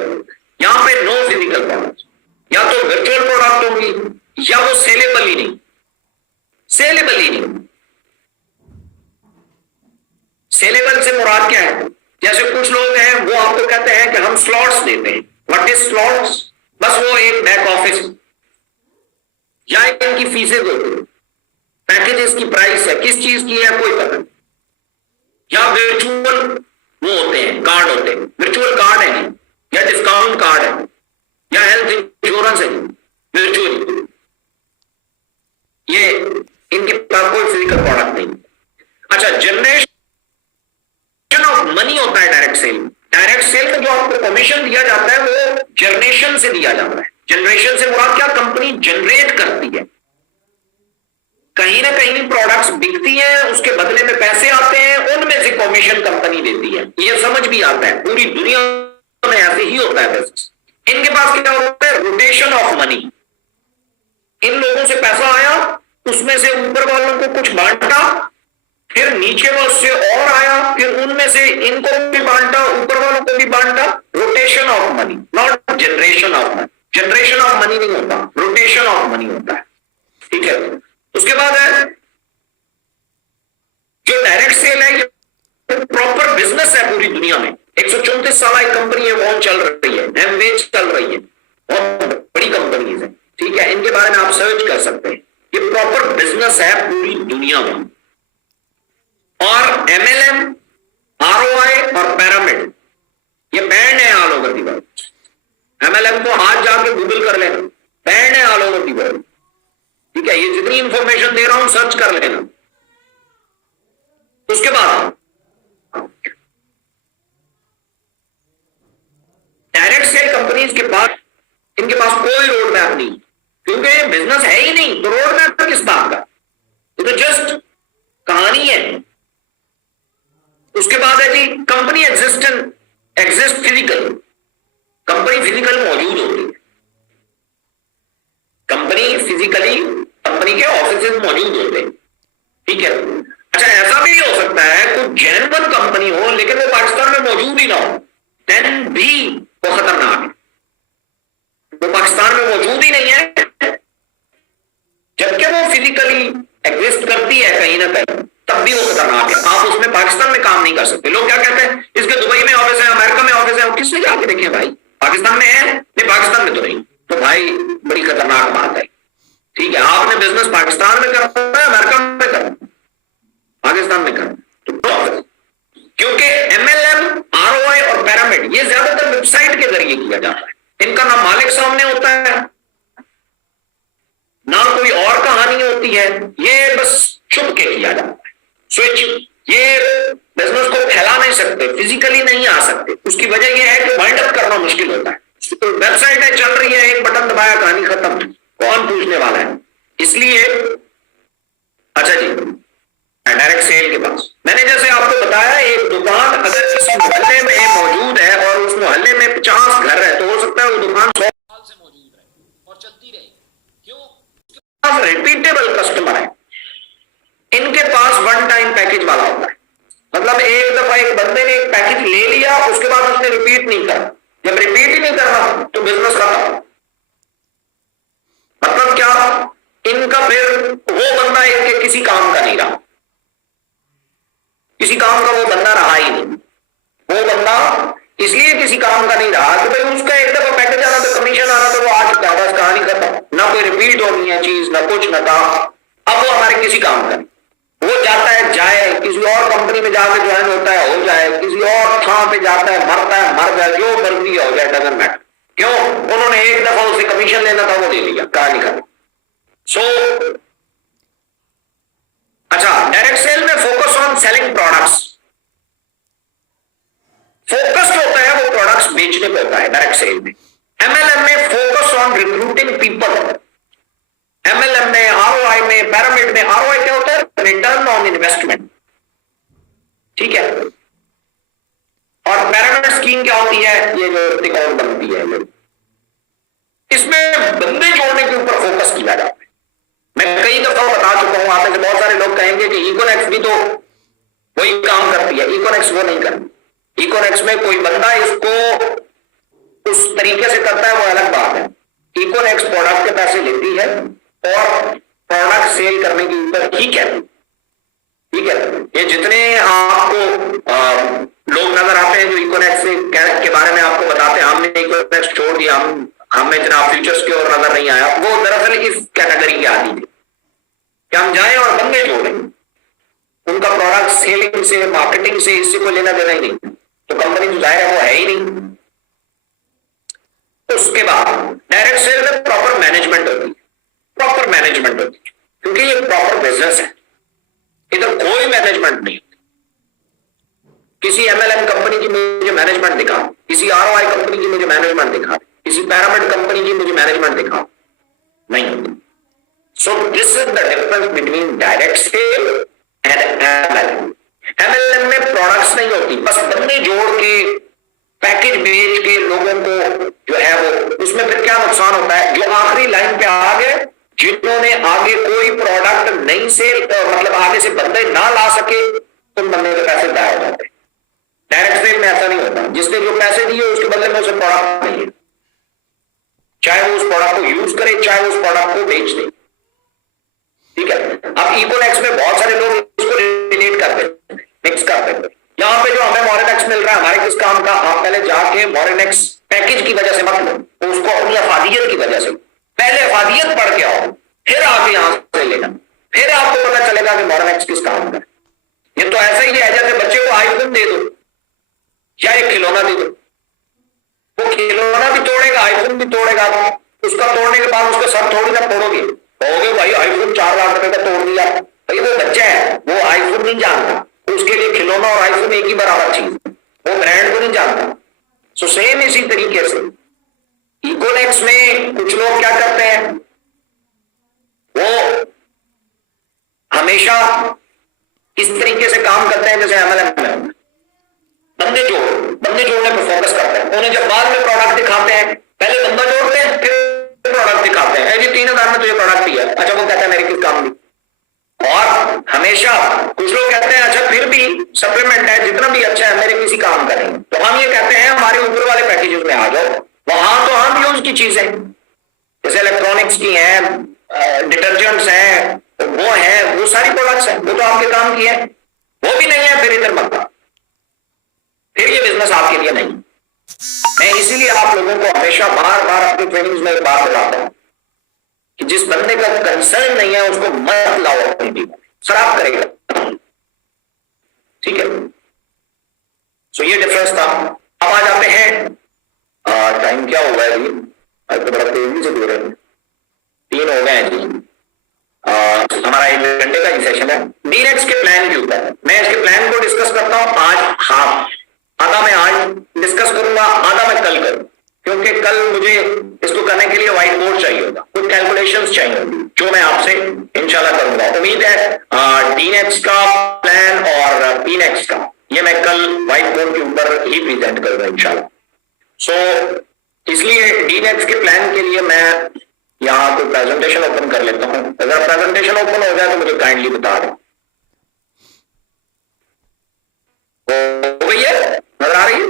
यहां पे नो फिजिकल प्रोडक्ट्स, या तो वर्चुअल प्रोडक्ट होंगी या वो सेलेबल ही नहीं, सेलेबल ही नहीं। सेलेबल से मुराद क्या है? जैसे कुछ लोग हैं वो आपको कहते हैं कि हम स्लॉट्स देते हैं। What is slots? बस वो एक बैक ऑफिस या इनकी फीसें होती है, पैकेजेस की प्राइस है, किस चीज की है कोई पता नहीं। या वर्चुअल वो होते हैं, कार्ड होते हैं, वर्चुअल कार्ड है या डिस्काउंट कार्ड है या हेल्थ इंश्योरेंस है वर्चुअल, ये इनके पास कोई फिजिकल प्रोडक्ट नहीं। अच्छा, जनरेशन ऑफ मनी होता है डायरेक्ट सेल। डायरेक्ट सेल में जो आपको कमीशन दिया जाता है वो जनरेशन से दिया जाता है। जनरेशन से मुराद क्या? कंपनी जनरेट करती है, कहीं ना कहीं प्रोडक्ट्स बिकती हैं, उसके बदले में पैसे आते हैं, उनमें से कमीशन कंपनी देती है। ये समझ भी आता है, पूरी दुनिया में ऐसे ही होता है बिजनेस। इनके पास क्या होता है? Rotation of money. इन लोगों से पैसा आया, उसमें से ऊपर वालों को कुछ बांटा, फिर नीचे वो उससे और आया, फिर उनमें से इनको भी बांटा, ऊपर वालों को भी बांटा। Rotation of money, not generation of money. Generation of money नहीं होता, रोटेशन ऑफ मनी होता है, ठीक है। उसके बाद है जो डायरेक्ट सेल है, ये प्रॉपर बिजनेस है पूरी दुनिया में। 134 साल एक कंपनी है, वो चल रही है, एमवे चल रही है, बहुत बड़ी कंपनीज है, ठीक है। इनके बारे में आप सर्च कर सकते हैं, ये प्रॉपर बिजनेस है पूरी दुनिया में। और एमएलएम, आरओआई और पैरामिड ये बैंड है all over the world. MLM को आज जाके गूगल कर लेना, बैंड है ऑल ओवर दी वर्ल्ड, ठीक है। ये जितनी इंफॉर्मेशन दे रहा हूं सर्च कर लेना। उसके बाद डायरेक्ट सेल कंपनीज के पास, इनके पास कोई रोड मैप नहीं, क्योंकि बिजनेस है ही नहीं, तो रोड मैप किस बात का? ये तो जस्ट कहानी है। उसके बाद है जी company exist physical, company physical मौजूद होती है, कंपनी फिजिकली कंपनी के ऑफिस मौजूद होते हैं, ठीक है। अच्छा, ऐसा भी हो सकता है कुछ जेन्युइन कंपनी हो लेकिन वो पाकिस्तान में मौजूद ही ना हो, देन भी वो खतरनाक है। वो पाकिस्तान में मौजूद ही नहीं है जबकि वो फिजिकली एग्जिस्ट करती है कहीं ना कहीं, तब भी वो खतरनाक है। आप उसमें पाकिस्तान में काम नहीं कर सकते। लोग क्या कहते हैं, इसके दुबई में ऑफिस है, अमेरिका में ऑफिस है, किसने जाके देखे भाई, पाकिस्तान में है नहीं, पाकिस्तान में तो नहीं। तो भाई बड़ी खतरनाक बात है, ठीक है। आपने बिजनेस पाकिस्तान में करना है, अमेरिका में करना, पाकिस्तान में करना, तो क्योंकि एमएलएम, आरओआई और पिरामिड ये ज्यादातर वेबसाइट के जरिए किया जाता है। इनका ना मालिक सामने होता है, ना कोई और कहानी होती है, ये बस छुप के किया जाता है। स्विच, ये बिजनेस को फैला नहीं सकते, फिजिकली नहीं आ सकते। उसकी वजह यह है कि वाइंड अप करना मुश्किल होता है। वेबसाइट है, चल रही है, एक बटन दबाया, कहानी खत्म, कौन पूछने वाला है। इसलिए अच्छा जी, डायरेक्ट सेल के पास मैंने जैसे आपको बताया, एक दुकान अगर किसी मोहल्ले में मौजूद है और उस मोहल्ले में 50 घर है, तो हो सकता है वो दुकान 100 साल से मौजूद रहे और चलती रहे। क्यों? रिपीटेबल कस्टमर है, इनके पास वन टाइम पैकेज वाला होता है। मतलब एक दफा एक बंदे ने एक पैकेज ले लिया, उसके बाद उसने रिपीट नहीं करा। जब रिपीट ही नहीं करना तो बिजनेस खत्म। मतलब क्या, इनका फिर वो बंदा इनके किसी काम का नहीं रहा, किसी काम का वो बंदा रहा ही नहीं। वो बंदा इसलिए किसी काम का नहीं रहा कि भाई उसका एक दफा पैकेज आना तो कमीशन आना तो वो आ चुका है, बस कहानी खत्म। ना कोई रिपीट होनी है चीज, ना कुछ, ना था। अब वो हमारे किसी काम का नहीं। वो जाता है जाए, किसी और कंपनी में जाकर ज्वाइन होता है, हो जाए, किसी और थां पे जाता है, मरता है, मर जाए, जो मर्जी हो जाए, डजंट मैटर। क्यों? उन्होंने एक दफा उसे कमीशन लेना था, वो ले लिया, कहानी खत्म। सो अच्छा, डायरेक्ट सेल में focus on selling products, focus जो होता है वो प्रोडक्ट्स बेचने पे होता है डायरेक्ट सेल में। एमएलएम में focus on recruiting people, MLM में, आरओआई में, पिरामिड में। आरओआई क्या होता है? रिटर्न ऑन इन्वेस्टमेंट, ठीक है। और पिरामिड स्कीम क्या होती है? ये जो अकाउंट बनती है, इसमें बंदे जोड़ने के ऊपर फोकस किया जाता है। मैं कई दफा बता चुका हूं, आप में से बहुत सारे लोग कहेंगे कि इकोनेक्स भी तो वही काम करती है। इकोनेक्स वो नहीं करती। इकोनेक्स में कोई बंदा इसको उस तरीके से करता है, वो अलग बात है। इकोनेक्स प्रोडक्ट के पैसे लेती है और प्रोडक्ट सेल करने के ऊपर ही कहती, ठीक है। ये जितने आपको लोग नजर आते हैं जो इकोनेक्स के बारे में आपको बताते हैं, हमने इकोनेक्स छोड़ दिया, हमें इतना फ्यूचर्स की ओर नजर नहीं आया, वो दरअसल इस कैटेगरी की आदि थी कि हम जाएं और बंदे जोड़ें। उनका प्रोडक्ट सेलिंग से, मार्केटिंग से, इससे कोई लेना देना ही नहीं, तो कंपनी जो जाहिर है वो है ही नहीं। उसके बाद डायरेक्ट सेल में प्रॉपर मैनेजमेंट होती है, प्रॉपर मैनेजमेंट होती है, क्योंकि ये प्रॉपर बिजनेस है, इधर कोई मैनेजमेंट नहीं। किसी एमएलएम कंपनी की मुझे मैनेजमेंट दिखा, किसी आरओआई कंपनी की मुझे मैनेजमेंट दिखा, किसी पिरामिड कंपनी की मुझे मैनेजमेंट दिखा, नहीं होती। So this is the difference between direct sell and MLM. MLM में प्रोडक्ट्स नहीं होती, बस बंदे जोड़ के पैकेज बेच के लोगों को जो है वो, उसमें फिर क्या नुकसान होता है? जो आखिरी लाइन पे आ गए, जिन्होंने आगे कोई प्रोडक्ट नहीं सेल, मतलब आगे से बंदे ना ला सके, उन बंदे के पैसे दाया हो जाते हैं। डायरेक्ट सेल में ऐसा नहीं होता। जिसने जो पैसे दिए उसके बदले में उसे प्रोडक्ट नहीं है, चाहे वो उस प्रोडक्ट को यूज करे, चाहे उस प्रोडक्ट को बेच दे, ठीक है। अब इकोनेक्स में बहुत सारे लोग इसको रिलेट करते हैं, मिक्स करते हैं। यहां पे जो हमें मॉरेनेक्स मिल रहा है, हमारे किस काम का? आप पहले जाके मॉरेनेक्स पैकेज की वजह से मत लो, उसको अपनी अफादियत की वजह से, पहले अफादियत पढ़ के आओ, फिर आप यहां से लेना, फिर आपको पता चलेगा कि मॉरेनेक्स किस काम का। ये तो ऐसा ही है जैसे बच्चे को आईफोन दे दो या एक खिलौना दे दो, वो खिलौना भी तोड़ेगा, आईफोन भी तोड़ेगा। उसका तोड़ने के बाद उसका सर थोड़ी ना फोड़ोगे, कहोगे भाई आईफोन 4 लाख रुपए का तोड़ दिया। भाई वो बच्चा है, वो आईफोन नहीं जानता, उसके लिए खिलौना और आईफोन एक ही बराबर चीज, वो ब्रांड को नहीं जानता। सो सेम इसी तरीके से इकोनेक्स में कुछ लोग क्या करते हैं, वो हमेशा इस तरीके से काम करते हैं जैसे एमएलएम में। बंदे जोड़ने पर फोकस करते हैं। उन्हें जब बाद में प्रोडक्ट दिखाते हैं, पहले बंदा जोड़ते हैं फिर प्रोडक्ट दिखाते हैं, जी 3000 में तुझे प्रोडक्ट दिया, अच्छा वो कहता है मेरे किस काम की। और हमेशा कुछ लोग कहते हैं अच्छा फिर भी सप्लीमेंट है, जितना भी अच्छा है मेरे किसी काम का नहीं, तो हम ये कहते हैं हमारे ऊपर वाले पैकेजेस में आ जाओ, वहां तो हम यूज की चीजें जैसे इलेक्ट्रॉनिक्स की हैं, डिटर्जेंट्स हैं, वो है, वो सारी प्रोडक्ट्स हैं, वो तो आपके काम की है, वो भी नहीं है फिर इधर मत, फिर ये बिजनेस आपके लिए नहीं। मैं इसीलिए आप लोगों को हमेशा बार बार अपनी ट्रेनिंग्स में एक बात बताता हूं कि जिस बंदे का कंसर्न नहीं है उसको मत लाओ अपनी टीम में, खराब करेगा, ठीक है। सो ये डिफरेंस था। अब आ जाते हैं, टाइम क्या हुआ है जी, आज तो बड़ा तेजी से दे रहे हैं, 3 हो गए हैं जी। हमारा 1 घंटे का ही सेशन है। डीनेक्स के प्लान के ऊपर मैं इसके प्लान को डिस्कस करता हूं आज, हाफ आधा मैं आज डिस्कस करूंगा, आधा मैं कल करूंगा, क्योंकि कल मुझे इसको करने के लिए व्हाइट बोर्ड चाहिए होगा, कुछ कैलकुलेशंस चाहिए होंगी जो मैं आपसे इंशाल्लाह करूंगा। उम्मीद है डीनेक्स का प्लान और पीनेक्स का ये मैं कल व्हाइट बोर्ड के ऊपर ही प्रेजेंट करूंगा इंशाल्लाह। सो इसलिए डीनेक्स के प्लान के लिए मैं यहाँ कोई प्रेजेंटेशन ओपन कर लेता हूं। अगर प्रेजेंटेशन ओपन हो जाए तो मुझे काइंडली बता दें। हो गई है, नजर आ रही है?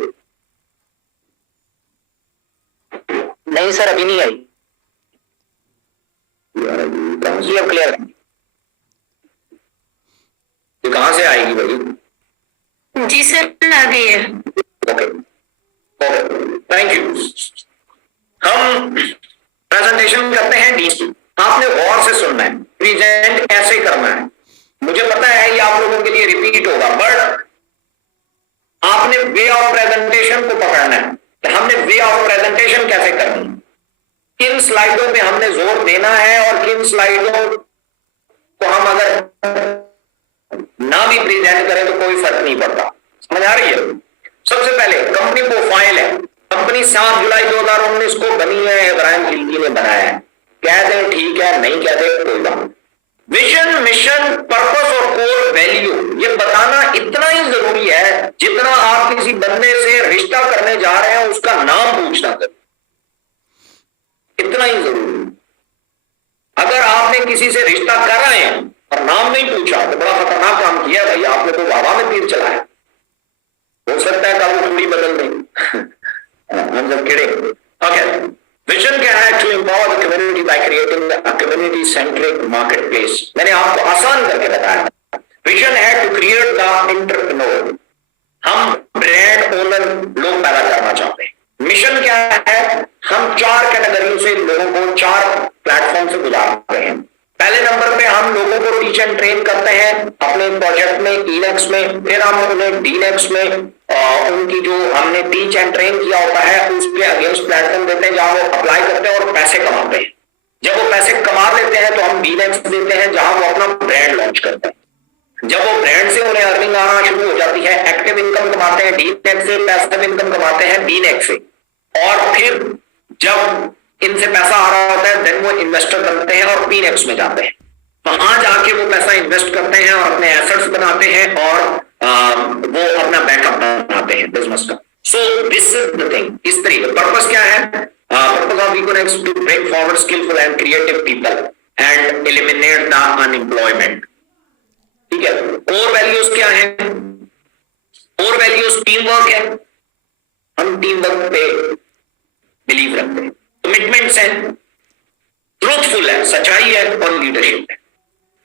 नहीं सर अभी नहीं आई। अब क्लियर है, ये कहां से आएगी भाई? जी सर आ गई है। Okay okay thank you. हम प्रेजेंटेशन करते हैं डीसी, आपने गौर से सुनना है, प्रेजेंट कैसे करना है। मुझे पता है ये आप लोगों के लिए रिपीट होगा, बट आपने वे ऑफ प्रेजेंटेशन को पकड़ना है कि हमने वे ऑफ प्रेजेंटेशन कैसे करनी है, किन स्लाइडों पे हमने जोर देना है और किन स्लाइडों को हम अगर ना भी प्रेजेंट करें तो कोई फर्क नहीं पड़ता। समझ आ रही है? सबसे पहले कंपनी प्रोफाइल है। कंपनी 7 जुलाई 2019 को बनी है, इब्राहिम खिलजी ने बनाया है। कह दें ठीक है, नहीं कह दें कोई बात। विजन, मिशन, पर्पस और कोर वैल्यू ये बताना इतना ही जरूरी है जितना आप किसी बंदे से रिश्ता करने जा रहे हैं उसका नाम पूछना करें, इतना ही जरूरी है। अगर आपने किसी से रिश्ता कर रहे हैं और नाम नहीं पूछा तो बड़ा खतरनाक काम किया भाई, आपने तो हवा में तीर चलाया। हो सकता है कल थोड़ी बदल दें। I'm just kidding. Okay. Vision क्या है? To empower the community by creating a community-centric marketplace. मैंने आपको आसान करके बताया। विजन है to create the entrepreneur. हम ब्रांड ओनर लोग पैदा करना चाहते हैं। मिशन क्या है? हम 4 कैटेगरियों से लोगों को 4 प्लेटफॉर्म से गुजारते हैं। पहले नंबर पे हम लोगों को टीच एंड ट्रेन करते हैं अपने प्रोजेक्ट में, ईनेक्स में, फिर हम उन्हें डीनेक्स में उनकी जो हमने टीच एंड ट्रेन किया होता है उसके अगेंस्ट प्लेटफॉर्म देते हैं जहां वो अप्लाई करते हैं और पैसे कमाते हैं। जब वो पैसे कमा लेते हैं तो हम डीनेक्स देते हैं जहां वो अपना ब्रांड लॉन्च करते हैं। जब वो ब्रांड से उन्हें अर्निंग आना शुरू हो जाती है, एक्टिव इनकम कमाते हैं डीनेक्स से, पैसिव इनकम कमाते हैं बीनेक्स से, और फिर जब इनसे पैसा आ रहा होता है देन वो इन्वेस्टर बनते हैं और पीनेक्स में जाते हैं। वहां जाके वो पैसा इन्वेस्ट करते हैं और अपने एसेट्स बनाते हैं और वो अपना बैकअप बनाते हैं बिजनेस का। So this is the thing. इस तरीके पर्पस क्या है? Purpose of Econex to bring forward skilful and creative people and eliminate the unemployment. ठीक है। कोर वैल्यूज क्या है? कोर वैल्यूज टीम वर्क है, हम टीम वर्क पे बिलीव रखते हैं। कमिटमेंट्स है, ट्रूथफुल है, सच्चाई है और लीडरशिप है।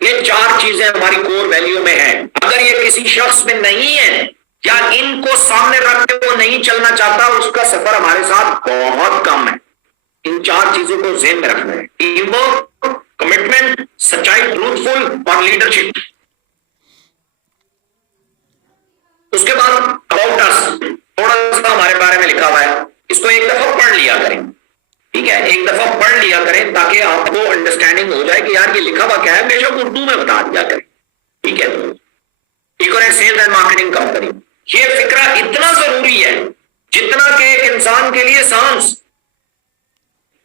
ये 4 चीजें हमारी कोर वैल्यू में है। अगर ये किसी शख्स में नहीं है या इनको सामने रखते वो नहीं चलना चाहता, उसका सफर हमारे साथ बहुत कम है। इन 4 चीजों को ज़हन में रखना है, टीम वर्क, कमिटमेंट, सच्चाई, ट्रूथफुल और लीडरशिप। उसके बाद अबाउट अस थोड़ा सा हमारे बारे में लिखा हुआ है, इसको एक दफा पढ़ लिया करें। ठीक है, एक दफा पढ़ लिया करें ताकि आपको अंडरस्टैंडिंग हो जाए कि यार ये लिखा हुआ क्या है, बेशक उर्दू में बता दिया करें। ठीक है। इकोनेक्स सेल्स एंड मार्केटिंग कंपनी, ये फिक्रा इतना जरूरी है जितना कि एक इंसान के लिए सांस।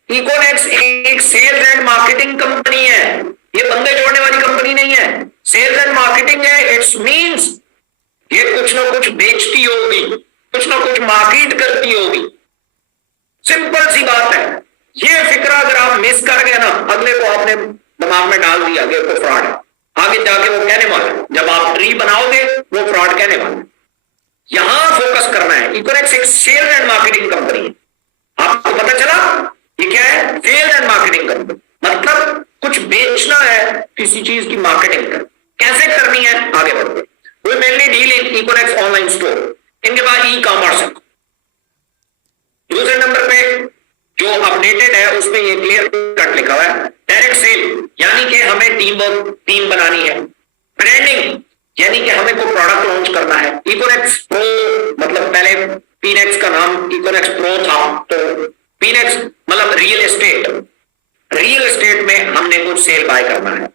इकोनेक्स एक सेल्स एंड मार्केटिंग कंपनी है, ये बंदे जोड़ने वाली कंपनी नहीं है। सेल्स एंड मार्केटिंग है, इट्स मींस ये कुछ ना कुछ बेचती होगी, कुछ ना कुछ मार्केट करती होगी। सिंपल सी बात है। ये फिक्र अगर आप मिस कर गए ना, अगले को आपने दिमाग में डाल दिया कि वो फ्रॉड है, आगे जाके वो कहने वाला है, जब आप ट्री बनाओगे वो फ्रॉड कहने वाला है। यहां फोकस करना है। इकोनेक्स एक सेल्स एंड मार्केटिंग कंपनी है। आपको पता चला ये क्या है? सेल्स एंड मार्केटिंग कंपनी, मतलब कुछ बेचना है, किसी चीज की मार्केटिंग कर, कैसे करनी है आगे बढ़ते। We mainly deal in Econex online store, इनके पास ई कॉमर्स है। दूसरे नंबर पे जो अपडेटेड है उसमें ये क्लियर कट लिखा हुआ है डायरेक्ट सेल, यानी कि हमें टीम बनानी है। ब्रांडिंग, यानी कि हमें कोई प्रोडक्ट लॉन्च करना है। इकोनेक्स प्रो, मतलब पहले पीनेक्स का नाम इकोनेक्स प्रो था, तो पीनेक्स मतलब रियल एस्टेट, रियल एस्टेट में हमने कुछ सेल बाय करना है।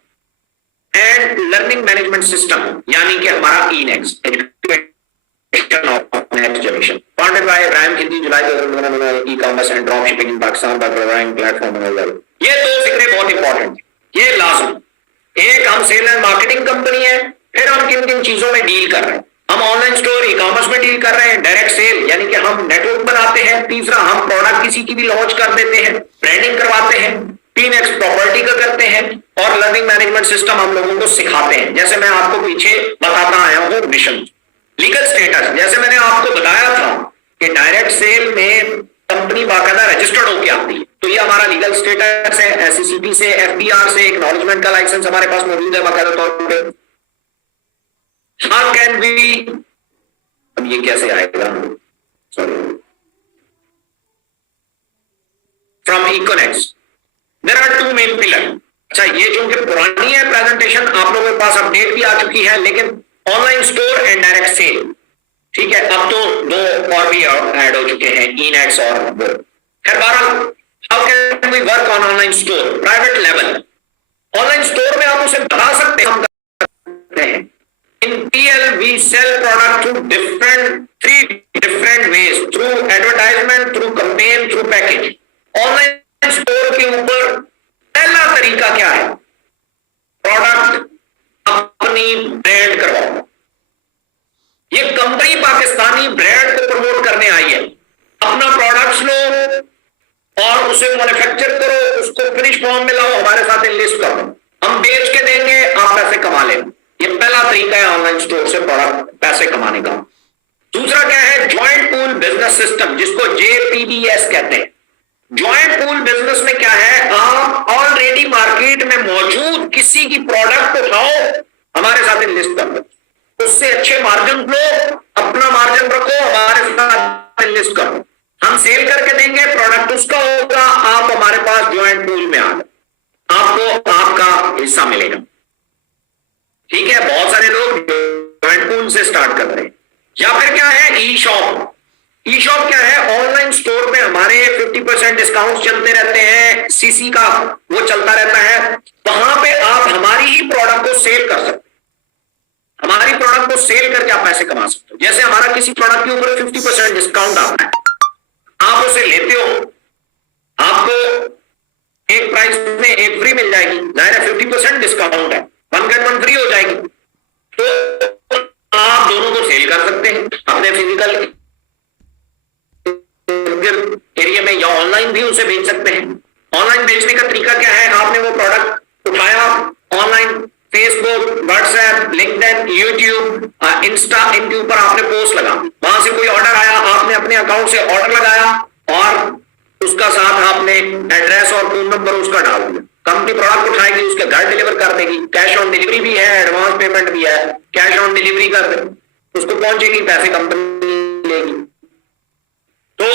एंड लर्निंग मैनेजमेंट सिस्टम, यानी कि हमारा Enex education of next generation, founded by Ibrahim Khilji, July 2019, e-commerce and drop shipping in Pakistan by providing platform and ये दो फिक्रे बहुत इंपॉर्टेंट, ये लाजमी। एक, हम सेल एंड मार्केटिंग कंपनी है, फिर हम किन किन चीजों में डील कर रहे हैं। हम ऑनलाइन स्टोर, ई कॉमर्स में डील कर रहे हैं। डायरेक्ट सेल, यानी कि हम नेटवर्क बनाते हैं। तीसरा, हम प्रोडक्ट किसी की भी लॉन्च कर देते हैं, ब्रांडिंग करवाते हैं। पीनेक्स प्रॉपर्टी का करते हैं। और लर्निंग मैनेजमेंट सिस्टम हम लोगों को सिखाते हैं। जैसे मैं आपको पीछे बताता आया हूं मिशन। लीगल स्टेटस, जैसे मैंने आपको बताया था कि डायरेक्ट सेल में कंपनी बाकायदा रजिस्टर्ड होकर आती है, तो ये हमारा लीगल स्टेटस है। एससीसीपी से, एफबीआर से एक्नॉलेजमेंट का लाइसेंस हमारे पास मौजूद है बाकायदा तौर पे। How can we, अब ये कैसे आएगा, sorry, from Econex there are two main pillar. अच्छा, ये जो कि पुरानी है प्रेजेंटेशन, आप लोगों के पास अपडेट भी आ चुकी है, लेकिन online store and direct sell, ठीक है, अब तो दो और भी ऐड हो चुके हैं, इनेक्स और वो। खैर बहरहाल, how can we work on online store private level. Online store में आप उसे बता सकते हैं, हम करते हैं। In PL, we sell product through three different ways: through advertisement, through campaign, through package. Online store के ऊपर पहला तरीका क्या है? प्रोडक्ट अपनी ब्रांड करवाओ। ये कंपनी पाकिस्तानी ब्रांड को प्रमोट करने आई है। अपना प्रोडक्ट्स लो और उसे मैन्युफैक्चर करो, उसको फिनिश फॉर्म में लाओ, हमारे साथ इनलिस्ट करो, हम बेच के देंगे, आप पैसे कमा लेंगे। ये पहला तरीका है ऑनलाइन स्टोर से प्रोडक्ट पैसे कमाने का। दूसरा क्या है? ज्वाइंट पूल बिजनेस सिस्टम, जिसको JPBS कहते हैं। ज्वाइंट पूल बिजनेस में क्या है? आप ऑलरेडी मार्केट में मौजूद किसी की प्रोडक्ट उठाओ, हमारे साथ इनलिस्ट कर दो, उससे अच्छे मार्जिन लो, अपना मार्जिन रखो, हमारे साथ इनलिस्ट करो, हम सेल करके देंगे, प्रोडक्ट उसका होगा, आप हमारे पास ज्वाइंट पूल में आ गए, आपको आपका हिस्सा मिलेगा। ठीक है, बहुत सारे लोग ज्वाइंट पूल से स्टार्ट कर रहे हैं। या फिर क्या है? ई शॉप। ई शॉप क्या है? ऑनलाइन स्टोर पे हमारे 50% डिस्काउंट चलते रहते हैं, सीसी का वो चलता रहता है, वहां पे आप हमारी ही प्रोडक्ट को सेल कर सकते हैं। हमारी प्रोडक्ट को सेल करके आप पैसे कमा सकते हो। जैसे हमारा किसी प्रोडक्ट के ऊपर 50% डिस्काउंट आता है, आप उसे लेते हो, आपको एक प्राइस में एक फ्री मिल जाएगी, जाहिर है 50% डिस्काउंट है, 1 get 1 फ्री हो जाएगी, तो आप दोनों को सेल कर सकते हैं अपने फिजिकल एरिया में, या ऑनलाइन भी उसे बेच सकते हैं। ऑनलाइन बेचने का तरीका क्या है? आपने वो प्रोडक्ट उठाया, online Facebook, WhatsApp, LinkedIn, YouTube, Insta, इनके ऊपर आपने पोस्ट लगा, वहां से कोई ऑर्डर आया, आपने अपने अकाउंट से ऑर्डर लगाया और उसका साथ आपने एड्रेस और फोन नंबर उसका डाल दिया। कंपनी प्रोडक्ट उठाएगी, उसके घर डिलीवर कर देगी, कैश ऑन डिलीवरी भी है, एडवांस पेमेंट भी है, कैश ऑन डिलीवरी कर दे, उसको पहुंचेगी, पैसे कंपनी लेगी। तो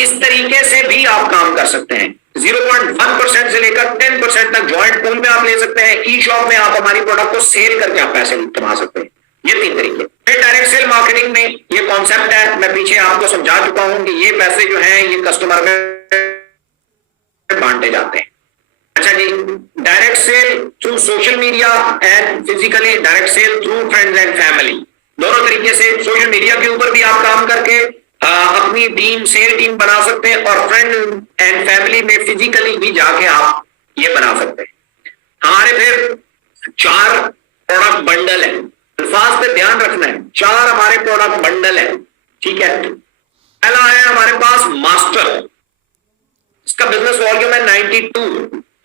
इस तरीके से भी आप काम कर सकते हैं। 0.1% से लेकर 10% तक ज्वाइंट पूल में आप ले सकते हैं। ई शॉप में आप हमारी प्रोडक्ट को सेल करके आप पैसे कमा सकते हैं। ये 3 तरीके। फिर डायरेक्ट सेल मार्केटिंग में ये कॉन्सेप्ट है, मैं पीछे आपको समझा चुका हूं कि ये पैसे जो हैं ये कस्टमर में बांटे जाते हैं। अच्छा जी, direct sale through social media and physically direct sale through friends and family, दोनों तरीके से। सोशल मीडिया के ऊपर भी आप काम करके अपनी टीम, सेल टीम बना सकते हैं, और फ्रेंड एंड फैमिली में फिजिकली भी जाके आप ये बना सकते हैं। हमारे फिर 4 प्रोडक्ट बंडल है, अल्फाज पे ध्यान रखना है, 4 हमारे प्रोडक्ट बंडल है। ठीक है, पहला है हमारे पास मास्टर, इसका बिजनेस वॉल्यूम है 92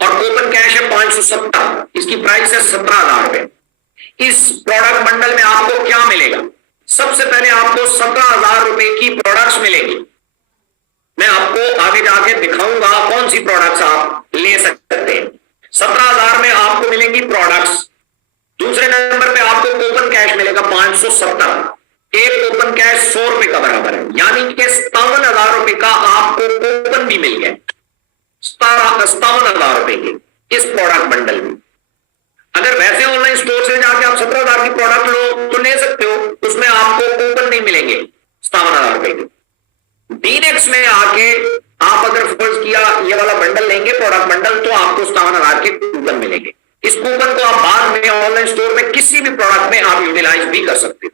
और ओपन कैश है 570, इसकी प्राइस है 17,000 रुपए। इस प्रोडक्ट बंडल में आपको क्या मिलेगा? सबसे पहले आपको 17,000 रुपए की प्रोडक्ट्स मिलेंगी। मैं आपको आगे जाके दिखाऊंगा कौन सी प्रोडक्ट्स आप ले सकते हैं। 17,000 में आपको मिलेंगी प्रोडक्ट्स। दूसरे नंबर पे आपको ओपन कैश मिलेगा 570, एक ओपन कैश 100 रुपए का बराबर है, यानी कि 57,000 रुपए का आपको ओपन भी मिल गया। 57,000 रुपए के इस प्रोडक्ट बंडल में। अगर वैसे ऑनलाइन स्टोर से जाके आप 17,000 की प्रोडक्ट लो तो ले सकते हो, उसमें आपको कूपन नहीं मिलेंगे 57,000 रुपए के। डीनेक्स में आके आप अगर फर्ज किया ये वाला बंडल लेंगे, प्रोडक्ट बंडल, तो आपको 57,000 के कूपन मिलेंगे। इस कूपन को आप बाद में ऑनलाइन स्टोर में किसी भी प्रोडक्ट में आप यूटिलाइज भी कर सकते हो।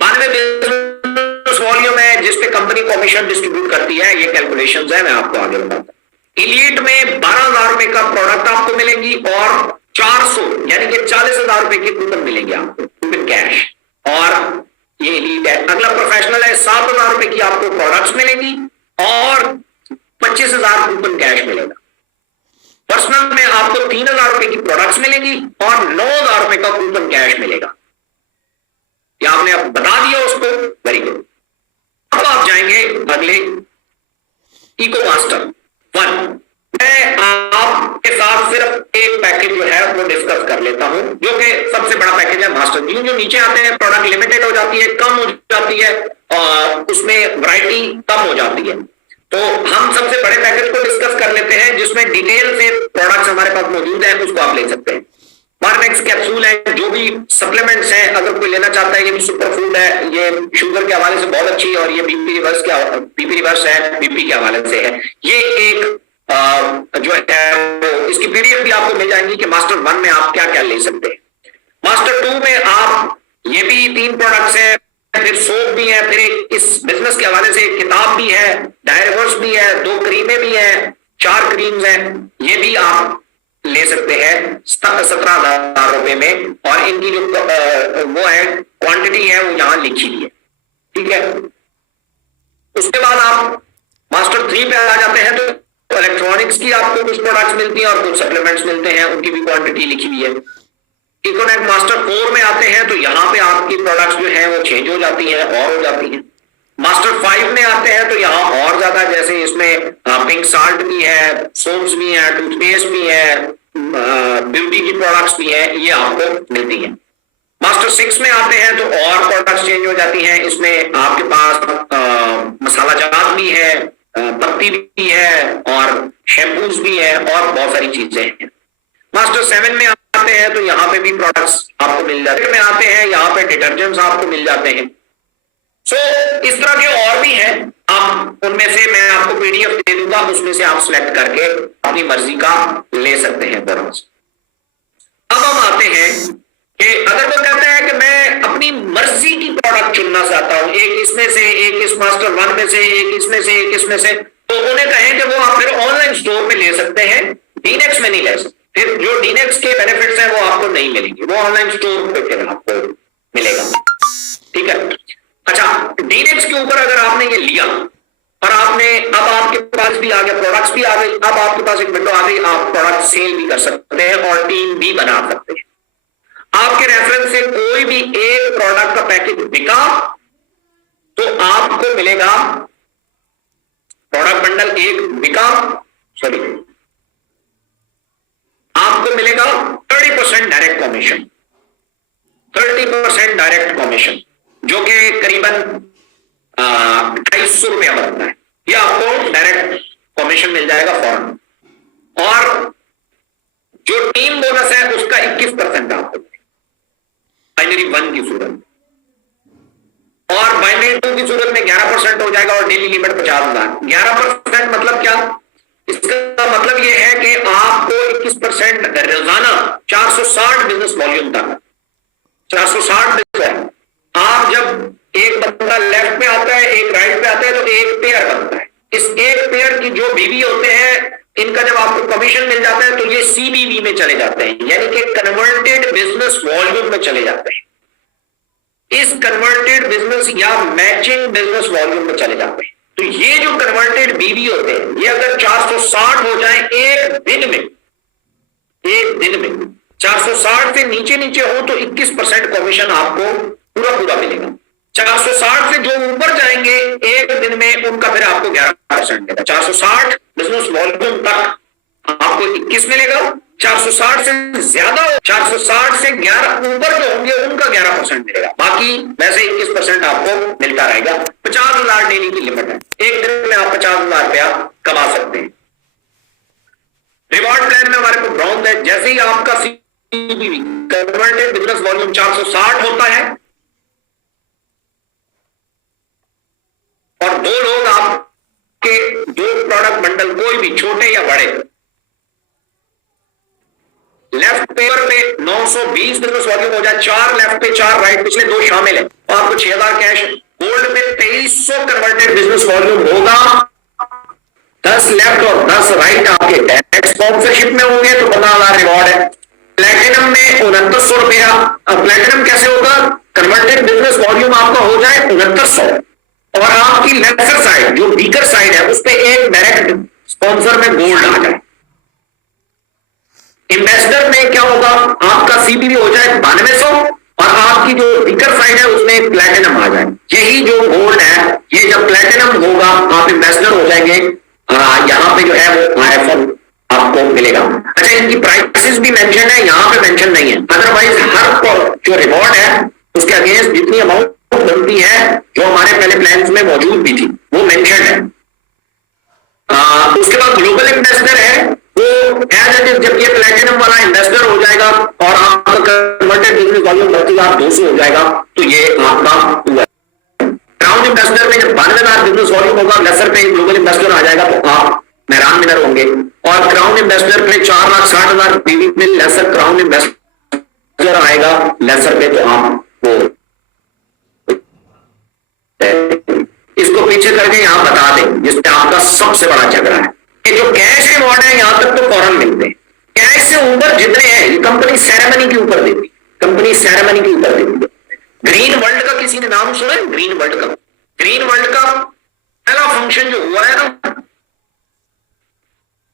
बाद में बिजनेस वॉल्यूम है जिसपे कंपनी कमीशन डिस्ट्रीब्यूट करती है, ये कैलकुलेशंस है, मैं आपको आगे बताता हूं। इलीट में 12,000 रुपए का प्रोडक्ट आपको मिलेंगी और 400 यानी कि 40,000 रुपए की कूपन मिलेंगे आपको, कूपन कैश, और ये एलीट है। अगला प्रोफेशनल है, 7,000 रुपए की आपको प्रोडक्ट्स मिलेंगी और 25,000 कूपन कैश मिलेगा। पर्सनल में आपको 3,000 रुपए की प्रोडक्ट्स मिलेंगी और 9,000 रुपए का कूपन कैश मिलेगा। ये आपने अब बता दिया उसको, वेरी गुड। अब आप जाएंगे अगले इको मास्टर 1। मैं आपके साथ सिर्फ एक पैकेज जो है वो डिस्कस कर लेता हूं, जो कि सबसे बड़ा पैकेज है मास्टर। जो नीचे आते हैं प्रोडक्ट लिमिटेड हो जाती है, कम हो जाती है और उसमें वैरायटी कम हो जाती है। तो हम सबसे बड़े पैकेज को डिस्कस कर लेते हैं जिसमें डिटेल से प्रोडक्ट्स हमारे पास मौजूद है, उसको आप ले सकते हैं। मार्नेक्स कैप्सूल है, जो भी सप्लीमेंट्स हैं, अगर कोई लेना चाहता है, ये भी सुपर फूड है, ये शुगर के हवाले से बहुत अच्छी है और ये बीपी रिवर्स है, बीपी के हवाले से है। ये एक जो है इसकी पीडीएफ भी आपको मिल जाएंगी कि मास्टर 1 में आप क्या क्या ले सकते हैं। मास्टर 2 में आप ये भी 3 प्रोडक्ट्स हैं, फिर सोप भी है, फिर इस बिजनेस के हवाले से किताब भी है, डायवर्स भी है, 2 क्रीमें भी हैं, 4 क्रीम्स हैं, ये भी आप ले सकते हैं 17,000 रुपए में। और इनकी जो वो है क्वांटिटी है वो यहां लिखी हुई है, ठीक है। उसके बाद आप मास्टर 3 पे आ जाते हैं तो इलेक्ट्रॉनिक्स की आपको कुछ प्रोडक्ट्स मिलती हैं और कुछ सप्लीमेंट्स मिलते हैं, उनकी भी क्वांटिटी लिखी हुई है। इकोनॉमिक मास्टर 4 में आते हैं तो यहाँ पे आपकी प्रोडक्ट्स जो हैं वो चेंज हो जाती हैं और हो जाती हैं। मास्टर 5 में आते हैं तो यहाँ और ज्यादा, जैसे इसमें पिंक साल्ट भी है, सोप्स भी है, टूथपेस्ट भी है, ब्यूटी की प्रोडक्ट्स भी है, ये आपको मिलती हैं। मास्टर 6 में आते हैं तो और प्रोडक्ट्स चेंज हो जाती हैं। इसमें आपके पास मसाला जात भी है, पत्ती भी है और शैम्पूज भी है और बहुत सारी चीजें हैं। मास्टर 7 में आते हैं तो यहाँ पे भी प्रोडक्ट्स आपको मिल जाते हैं। में आते हैं यहाँ पे डिटर्जेंट्स आपको मिल जाते हैं। सो इस तरह के और भी हैं, आप उनमें से मैं आपको पीडीएफ दे दूंगा, उसमें से आप सिलेक्ट करके अपनी मर्जी का ले सकते हैं प्रोडक्ट्स। अब हम आते हैं कि अगर वो कहता है कि मैं अपनी मर्जी की प्रोडक्ट चुनना चाहता हूं, एक इसमें से, एक इस मास्टर 1 में से, एक इसमें से, एक इसमें से, तो उन्हें कहें कि वो आप फिर ऑनलाइन स्टोर में ले सकते हैं, डीनेक्स में नहीं ले सकते। फिर जो डीनेक्स के बेनिफिट्स हैं वो आपको नहीं मिलेंगे, वो ऑनलाइन स्टोर पे फिर आपको मिलेगा, ठीक है। अच्छा, डीनेक्स के ऊपर अगर आपने ये लिया और आपने, अब आपके पास भी आ गया, प्रोडक्ट्स भी आ गए, अब आपके पास एक विंडो आ गई, आप प्रोडक्ट सेल भी कर सकते हैं और टीम भी बना सकते हैं। आपके रेफरेंस से कोई भी एक प्रोडक्ट का पैकेज बिका तो आपको मिलेगा, प्रोडक्ट बंडल एक बिका, सॉरी, आपको मिलेगा 30% डायरेक्ट कमीशन, 30% डायरेक्ट कमीशन, जो कि करीबन 250 रुपया बनता है। ये आपको डायरेक्ट कमीशन मिल जाएगा फौरन। और जो टीम बोनस है उसका 21% आपको बाइनरी 1 की सूरत, और बाइनरी 2 की सूरत में 11% हो जाएगा और डेली लिमिट 50,000। 11% मतलब क्या? इसका मतलब यह है कि आपको 21% रोजाना 460 बिजनेस वॉल्यूम तक, 460 बिजनेस, आप जब एक बंदा लेफ्ट पे आता है, एक राइट पे आता है, तो एक पेयर बनता है। इस एक पेयर की जो बीवी होते हैं, इनका जब आपको कमीशन मिल जाता है तो ये सीबीवी में चले जाते हैं, यानी कि कन्वर्टेड बिजनेस वॉल्यूम में चले जाते हैं। इस कन्वर्टेड बिजनेस या मैचिंग बिजनेस वॉल्यूम में चले जाते हैं। तो ये जो कन्वर्टेड बीवी होते हैं, ये अगर 460 हो जाए एक दिन में 460 से नीचे हो तो 21% कमीशन आपको पूरा मिलेगा। 460 से जो ऊपर जाएंगे एक दिन में, उनका फिर आपको 11% मिलेगा। 460 बिजनेस वॉल्यूम तक आपको 21 मिलेगा। 460 से ज्यादा, 460 से 11 ऊपर जो होंगे उनका 11% मिलेगा। बाकी वैसे 21% आपको मिलता रहेगा। 50,000 डेली की लिमिट है, एक दिन में आप 50,000 रुपया कमा सकते हैं। रिवॉर्ड प्लान में हमारे को ब्राउन है, जैसे ही आपका सीबीवी कन्वर्टेड बिजनेस वॉल्यूम 460 होता है और दो लोग आपके दो प्रोडक्ट बंडल कोई भी छोटे या बड़े लेफ्ट पेपर पे 920 बिजनेस वॉल्यूम हो जाए, 4 लेफ्ट पे 4 राइट, पिछले 2 शामिल है, और आपको 6,000 कैश। गोल्ड पे 2300 कन्वर्टेड बिजनेस वॉल्यूम होगा, 10 लेफ्ट और 10 राइट आपके डायरेक्ट स्पॉन्सरशिप में होंगे तो 15,000 रिवॉर्ड है। प्लेटिनम में 2900 रुपया। प्लेटिनम कैसे होगा? कन्वर्टेड बिजनेस वॉल्यूम आपका हो जाए 2900 और आपकी लेफ्ट साइड जो वीकर साइड है उस पर एक डायरेक्ट स्पॉन्सर में गोल्ड आ जाए। इन्वेस्टर में क्या होगा? आपका सीबीवी हो जाए 9200 और आपकी जो वीकर साइड है उसमें प्लेटिनम आ जाए। यही जो गोल्ड है, ये जब प्लेटिनम होगा आप इन्वेस्टर हो जाएंगे, यहां पे जो है वो आईएफएल आपको मिलेगा। अच्छा, इनकी प्राइसेस भी मेंशन है, यहां पे मेंशन नहीं है। अदरवाइज हर जो रिवॉर्ड है उसके अगेंस्ट जितनी अमाउंट बनती है जो हमारे पहले प्लान में मौजूद भी थी वो मेंशन है। उसके बाद ग्लोबल इन्वेस्टर है, वो एज इट इज जब ये प्लेटिनम वाला इन्वेस्टर हो जाएगा और आपका कन्वर्टेड बिजनेस वॉल्यूम 32,200 हो जाएगा तो ये आपका हुआ। क्राउन इन्वेस्टर में जब 92,000 बिजनेस वॉल्यूम होगा, लेसर पे ग्लोबल इन्वेस्टर आ जाएगा तो आप मेहरान विनर होंगे। और क्राउन इन्वेस्टर पे 4,60,000 पीवी में लेसर क्राउन इन्वेस्टर आएगा, लेसर पे तो आप वो इसको पीछे करके यहां बता दें जिससे आपका सबसे बड़ा झगड़ा है। ये जो कैश रिवॉर्ड है यहां तक तो फौरन मिलते हैं, कैश से ऊपर जितने हैं ये कंपनी सेरेमनी के ऊपर देती, कंपनी सेरेमनी के ऊपर देती है। ग्रीन वर्ल्ड का किसी ने नाम सुना है? ग्रीन वर्ल्ड का पहला फंक्शन जो हुआ है ना,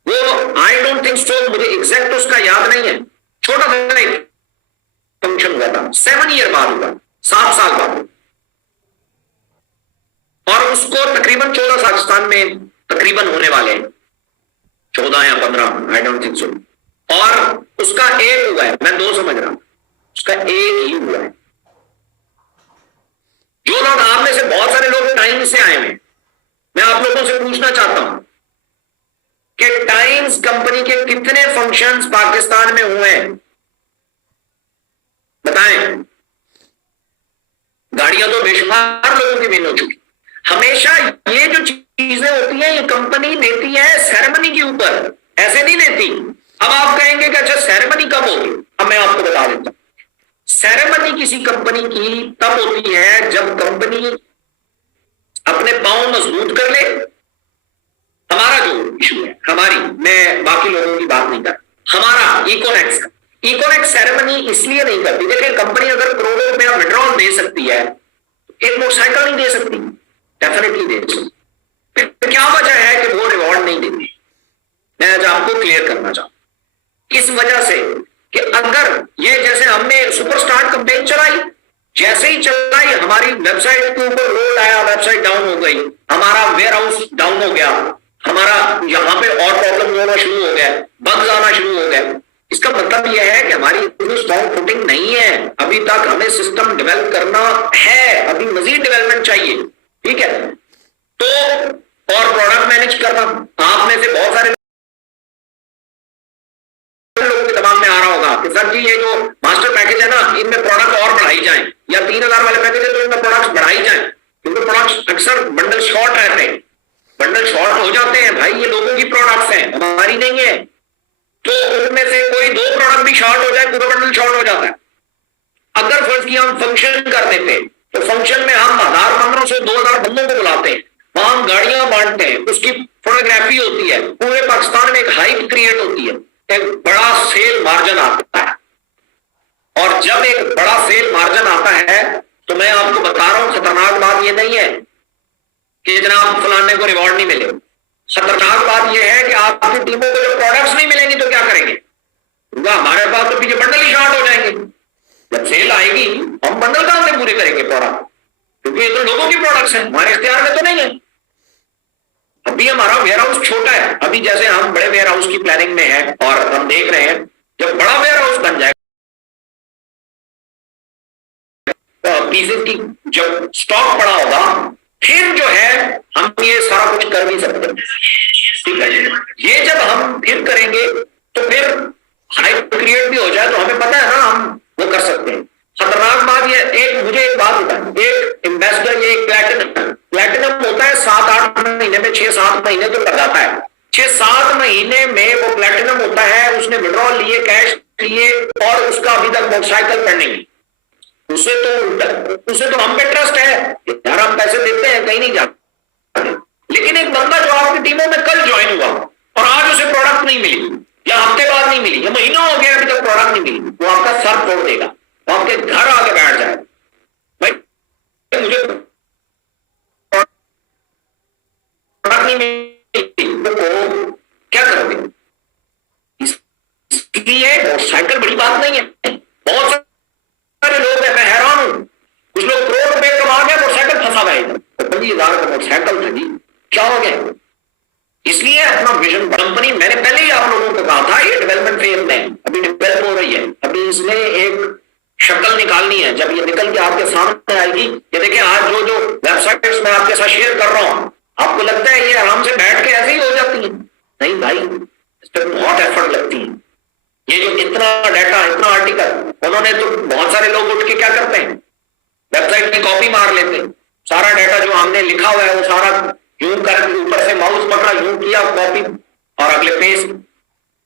वो आई डोंट थिंक सो, मुझे एग्जैक्ट उसका याद नहीं है, छोटा सा एक फंक्शन हुआ था, 7 ईयर बाद हुआ, 7 साल बाद, और उसको तकरीबन 14 पाकिस्तान में तकरीबन होने वाले हैं, 14 या 15, आई डोंट थिंक सो। और उसका एक हुआ है, मैं 2 समझ रहा हूं, उसका एक ही हुआ है। जो लोग आप में से बहुत सारे लोग टाइम से आए हैं, मैं आप लोगों से पूछना चाहता हूं कि टाइम्स कंपनी के कितने फंक्शंस पाकिस्तान में हुए हैं, बताएं। गाड़ियां तो बेशुमार लोगों की विन हो चुकी। हमेशा ये जो चीजें होती हैं ये कंपनी देती है सेरेमनी के ऊपर, ऐसे नहीं देती। अब आप कहेंगे कि अच्छा सेरेमनी कब होगी? अब मैं आपको बता देता हूं, सेरेमनी किसी कंपनी की तब होती है जब कंपनी अपने पांव मजबूत कर ले। हमारा जो इशू है, हमारी, मैं बाकी लोगों की बात नहीं कर, हमारा इकोनेक्स सेरेमनी इसलिए नहीं करती। देखिए, कंपनी अगर करोड़ों रुपया विड्रॉल दे सकती है, एक मोटरसाइकिल नहीं दे सकती? डेफिनेटली दे सकती। फिर क्या वजह है कि वो रिवॉर्ड नहीं देती? मैं आज आपको क्लियर करना चाहूं। इस वजह से कि अगर ये जैसे हमने सुपरस्टार कैंपेन चलाई, जैसे ही चलाई हमारी वेबसाइट के ऊपर रोल आया, वेबसाइट डाउन हो गई, हमारा वेयर हाउस डाउन हो गया, हमारा यहां पे और प्रॉब्लम होना शुरू हो गया, बग्स आना शुरू हो गया। इसका मतलब यह है कि हमारी इतनी स्ट्रॉन्ग फुटिंग नहीं है, अभी तक हमें सिस्टम डेवलप करना है, अभी मजीद डेवलपमेंट चाहिए, ठीक है। तो और प्रोडक्ट मैनेज करना, आप में से बहुत सारे लोगों के दिमाग में आ रहा होगा कि सर जी ये जो मास्टर पैकेज है ना, इनमें प्रोडक्ट और बढ़ाई जाए, या 3,000 वाले पैकेज है तो इनमें प्रोडक्ट्स बढ़ाई जाए, क्योंकि प्रोडक्ट्स अक्सर बंडल शॉर्ट रहते हैं, बंडल शॉर्ट हो जाते हैं। भाई ये लोगों की प्रोडक्ट्स हैं, हमारी नहीं है। तो उनमें से कोई 2 प्रोडक्ट भी शॉर्ट हो जाए, पूरा बंडल शॉर्ट हो जाता है। अगर फर्ज की हम फंक्शन कर देते तो फंक्शन में हम 1,000, 1,500, 2,000 बंदों को बुलाते हैं, वहां हम गाड़ियां बांटते हैं, उसकी फोटोग्राफी होती है, पूरे पाकिस्तान में एक हाइप क्रिएट होती है, एक बड़ा सेल मार्जिन आता है। और जब एक बड़ा सेल मार्जिन आता है तो मैं आपको बता रहा हूं, खतरनाक बात ये नहीं है कि जनाब फलाने को रिवॉर्ड नहीं मिले। खतरनाक बात यह है कि आपकी टीमों को जो प्रोडक्ट्स नहीं मिलेंगी तो क्या करेंगे? हमारे पास तो पीछे बंडल ही शॉर्ट हो जाएंगे। जब सेल आएगी हम बंडल कहां से पूरे करेंगे प्रोडक्ट, क्योंकि ये तो लोगों की प्रोडक्ट्स हैं, हमारे इख्तियार में तो नहीं है। अभी हमारा वेयर हाउस छोटा है, अभी जैसे हम बड़े वेयर हाउस की प्लानिंग में है और हम देख रहे हैं जब बड़ा वेयर हाउस बन जाएगा, पीसेस की जब स्टॉक पड़ा होगा, फिर जो है हम ये सारा कुछ कर भी सकते हैं। ठीक है, ये जब हम फिर करेंगे तो फिर हाइप क्रिएट भी हो जाए तो हमें पता है ना, हम वो कर सकते हैं। खतरनाक बात ये, एक मुझे एक बात बताएं, एक इन्वेस्टर, ये एक प्लैटिनम होता है 7-8 महीने में, 6-7 महीने तो लगाता है। 6-7 महीने में वो प्लैटिनम होता है, उसने विड्रॉल लिए, कैश लिए और उसका अभी तक मोटरसाइकिल पर नहीं। उसे तो हम पे ट्रस्ट है यार, हम पैसे देते हैं, कहीं नहीं जाते। लेकिन एक बंदा जो आपकी टीमों में कल ज्वाइन हुआ और आज उसे प्रोडक्ट नहीं मिली, या हफ्ते बाद नहीं मिली, या महीना हो गया अभी तक प्रोडक्ट नहीं मिली, वो आपका सर तोड़ देगा, वो आपके घर आके बैठ जाए, भाई मुझे प्रोडक्ट नहीं मिली, तो क्या करोगे? इसलिए मोटरसाइकिल बड़ी बात नहीं है। बहुत सारे लोग हैं, मैं हैरान हूं, कुछ लोग करोड़ रुपए कमा गया, मोटरसाइकिल फंसा हुआ है, 25,000 का मोटरसाइकिल था जी, क्या हो गया? इसलिए अपना विजन, कंपनी मैंने पहले ही आप लोगों को कहा था, ये डेवलपमेंट फेज में अभी डेवलप हो रही है, अभी इसमें एक शक्ल निकालनी है। जब ये निकल के आपके सामने आएगी, ये देखिए आज जो वेबसाइट्स मैं आपके साथ शेयर कर रहा हूं, आपको लगता है ये आराम से बैठ के ऐसे ही हो जाती है? नहीं भाई, इस पर बहुत एफर्ट लगती है। ये जो इतना डाटा, इतना आर्टिकल, उन्होंने तो बहुत सारे लोग उठ के क्या करते हैं, वेबसाइट की कॉपी मार लेते हैं, सारा डाटा जो हमने लिखा हुआ है वो सारा यूं कर, ऊपर से माउस पकड़ा, यूं किया, कॉपी, और अगले पेज,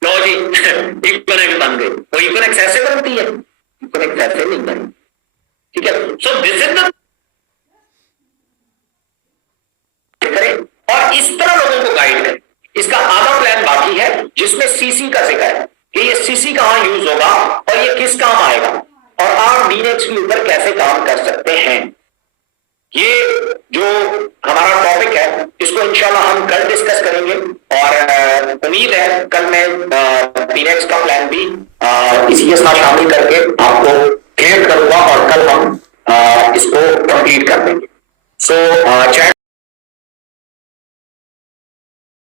लो जी इकोनेक्ट बन गई। वो इकोनेक्ट ऐसे बनती है, इकोनेक्ट ऐसे नहीं बनी। ठीक है, सो दिस इज द करें और इस तरह लोगों को गाइड करें। इसका आधा प्लान बाकी है जिसमें सीसी का जिक्र है कि ये सीसी कहां यूज होगा और ये किस काम आएगा और आप बीनेक्स के ऊपर कैसे काम कर सकते हैं। ये जो हमारा टॉपिक है इसको इंशाल्लाह हम कल डिस्कस करेंगे और उम्मीद है कल मैं बीनेक्स का प्लान भी इसी के साथ शामिल करके आपको क्लियर करूंगा और कल हम इसको कंप्लीट कर देंगे। सो चैट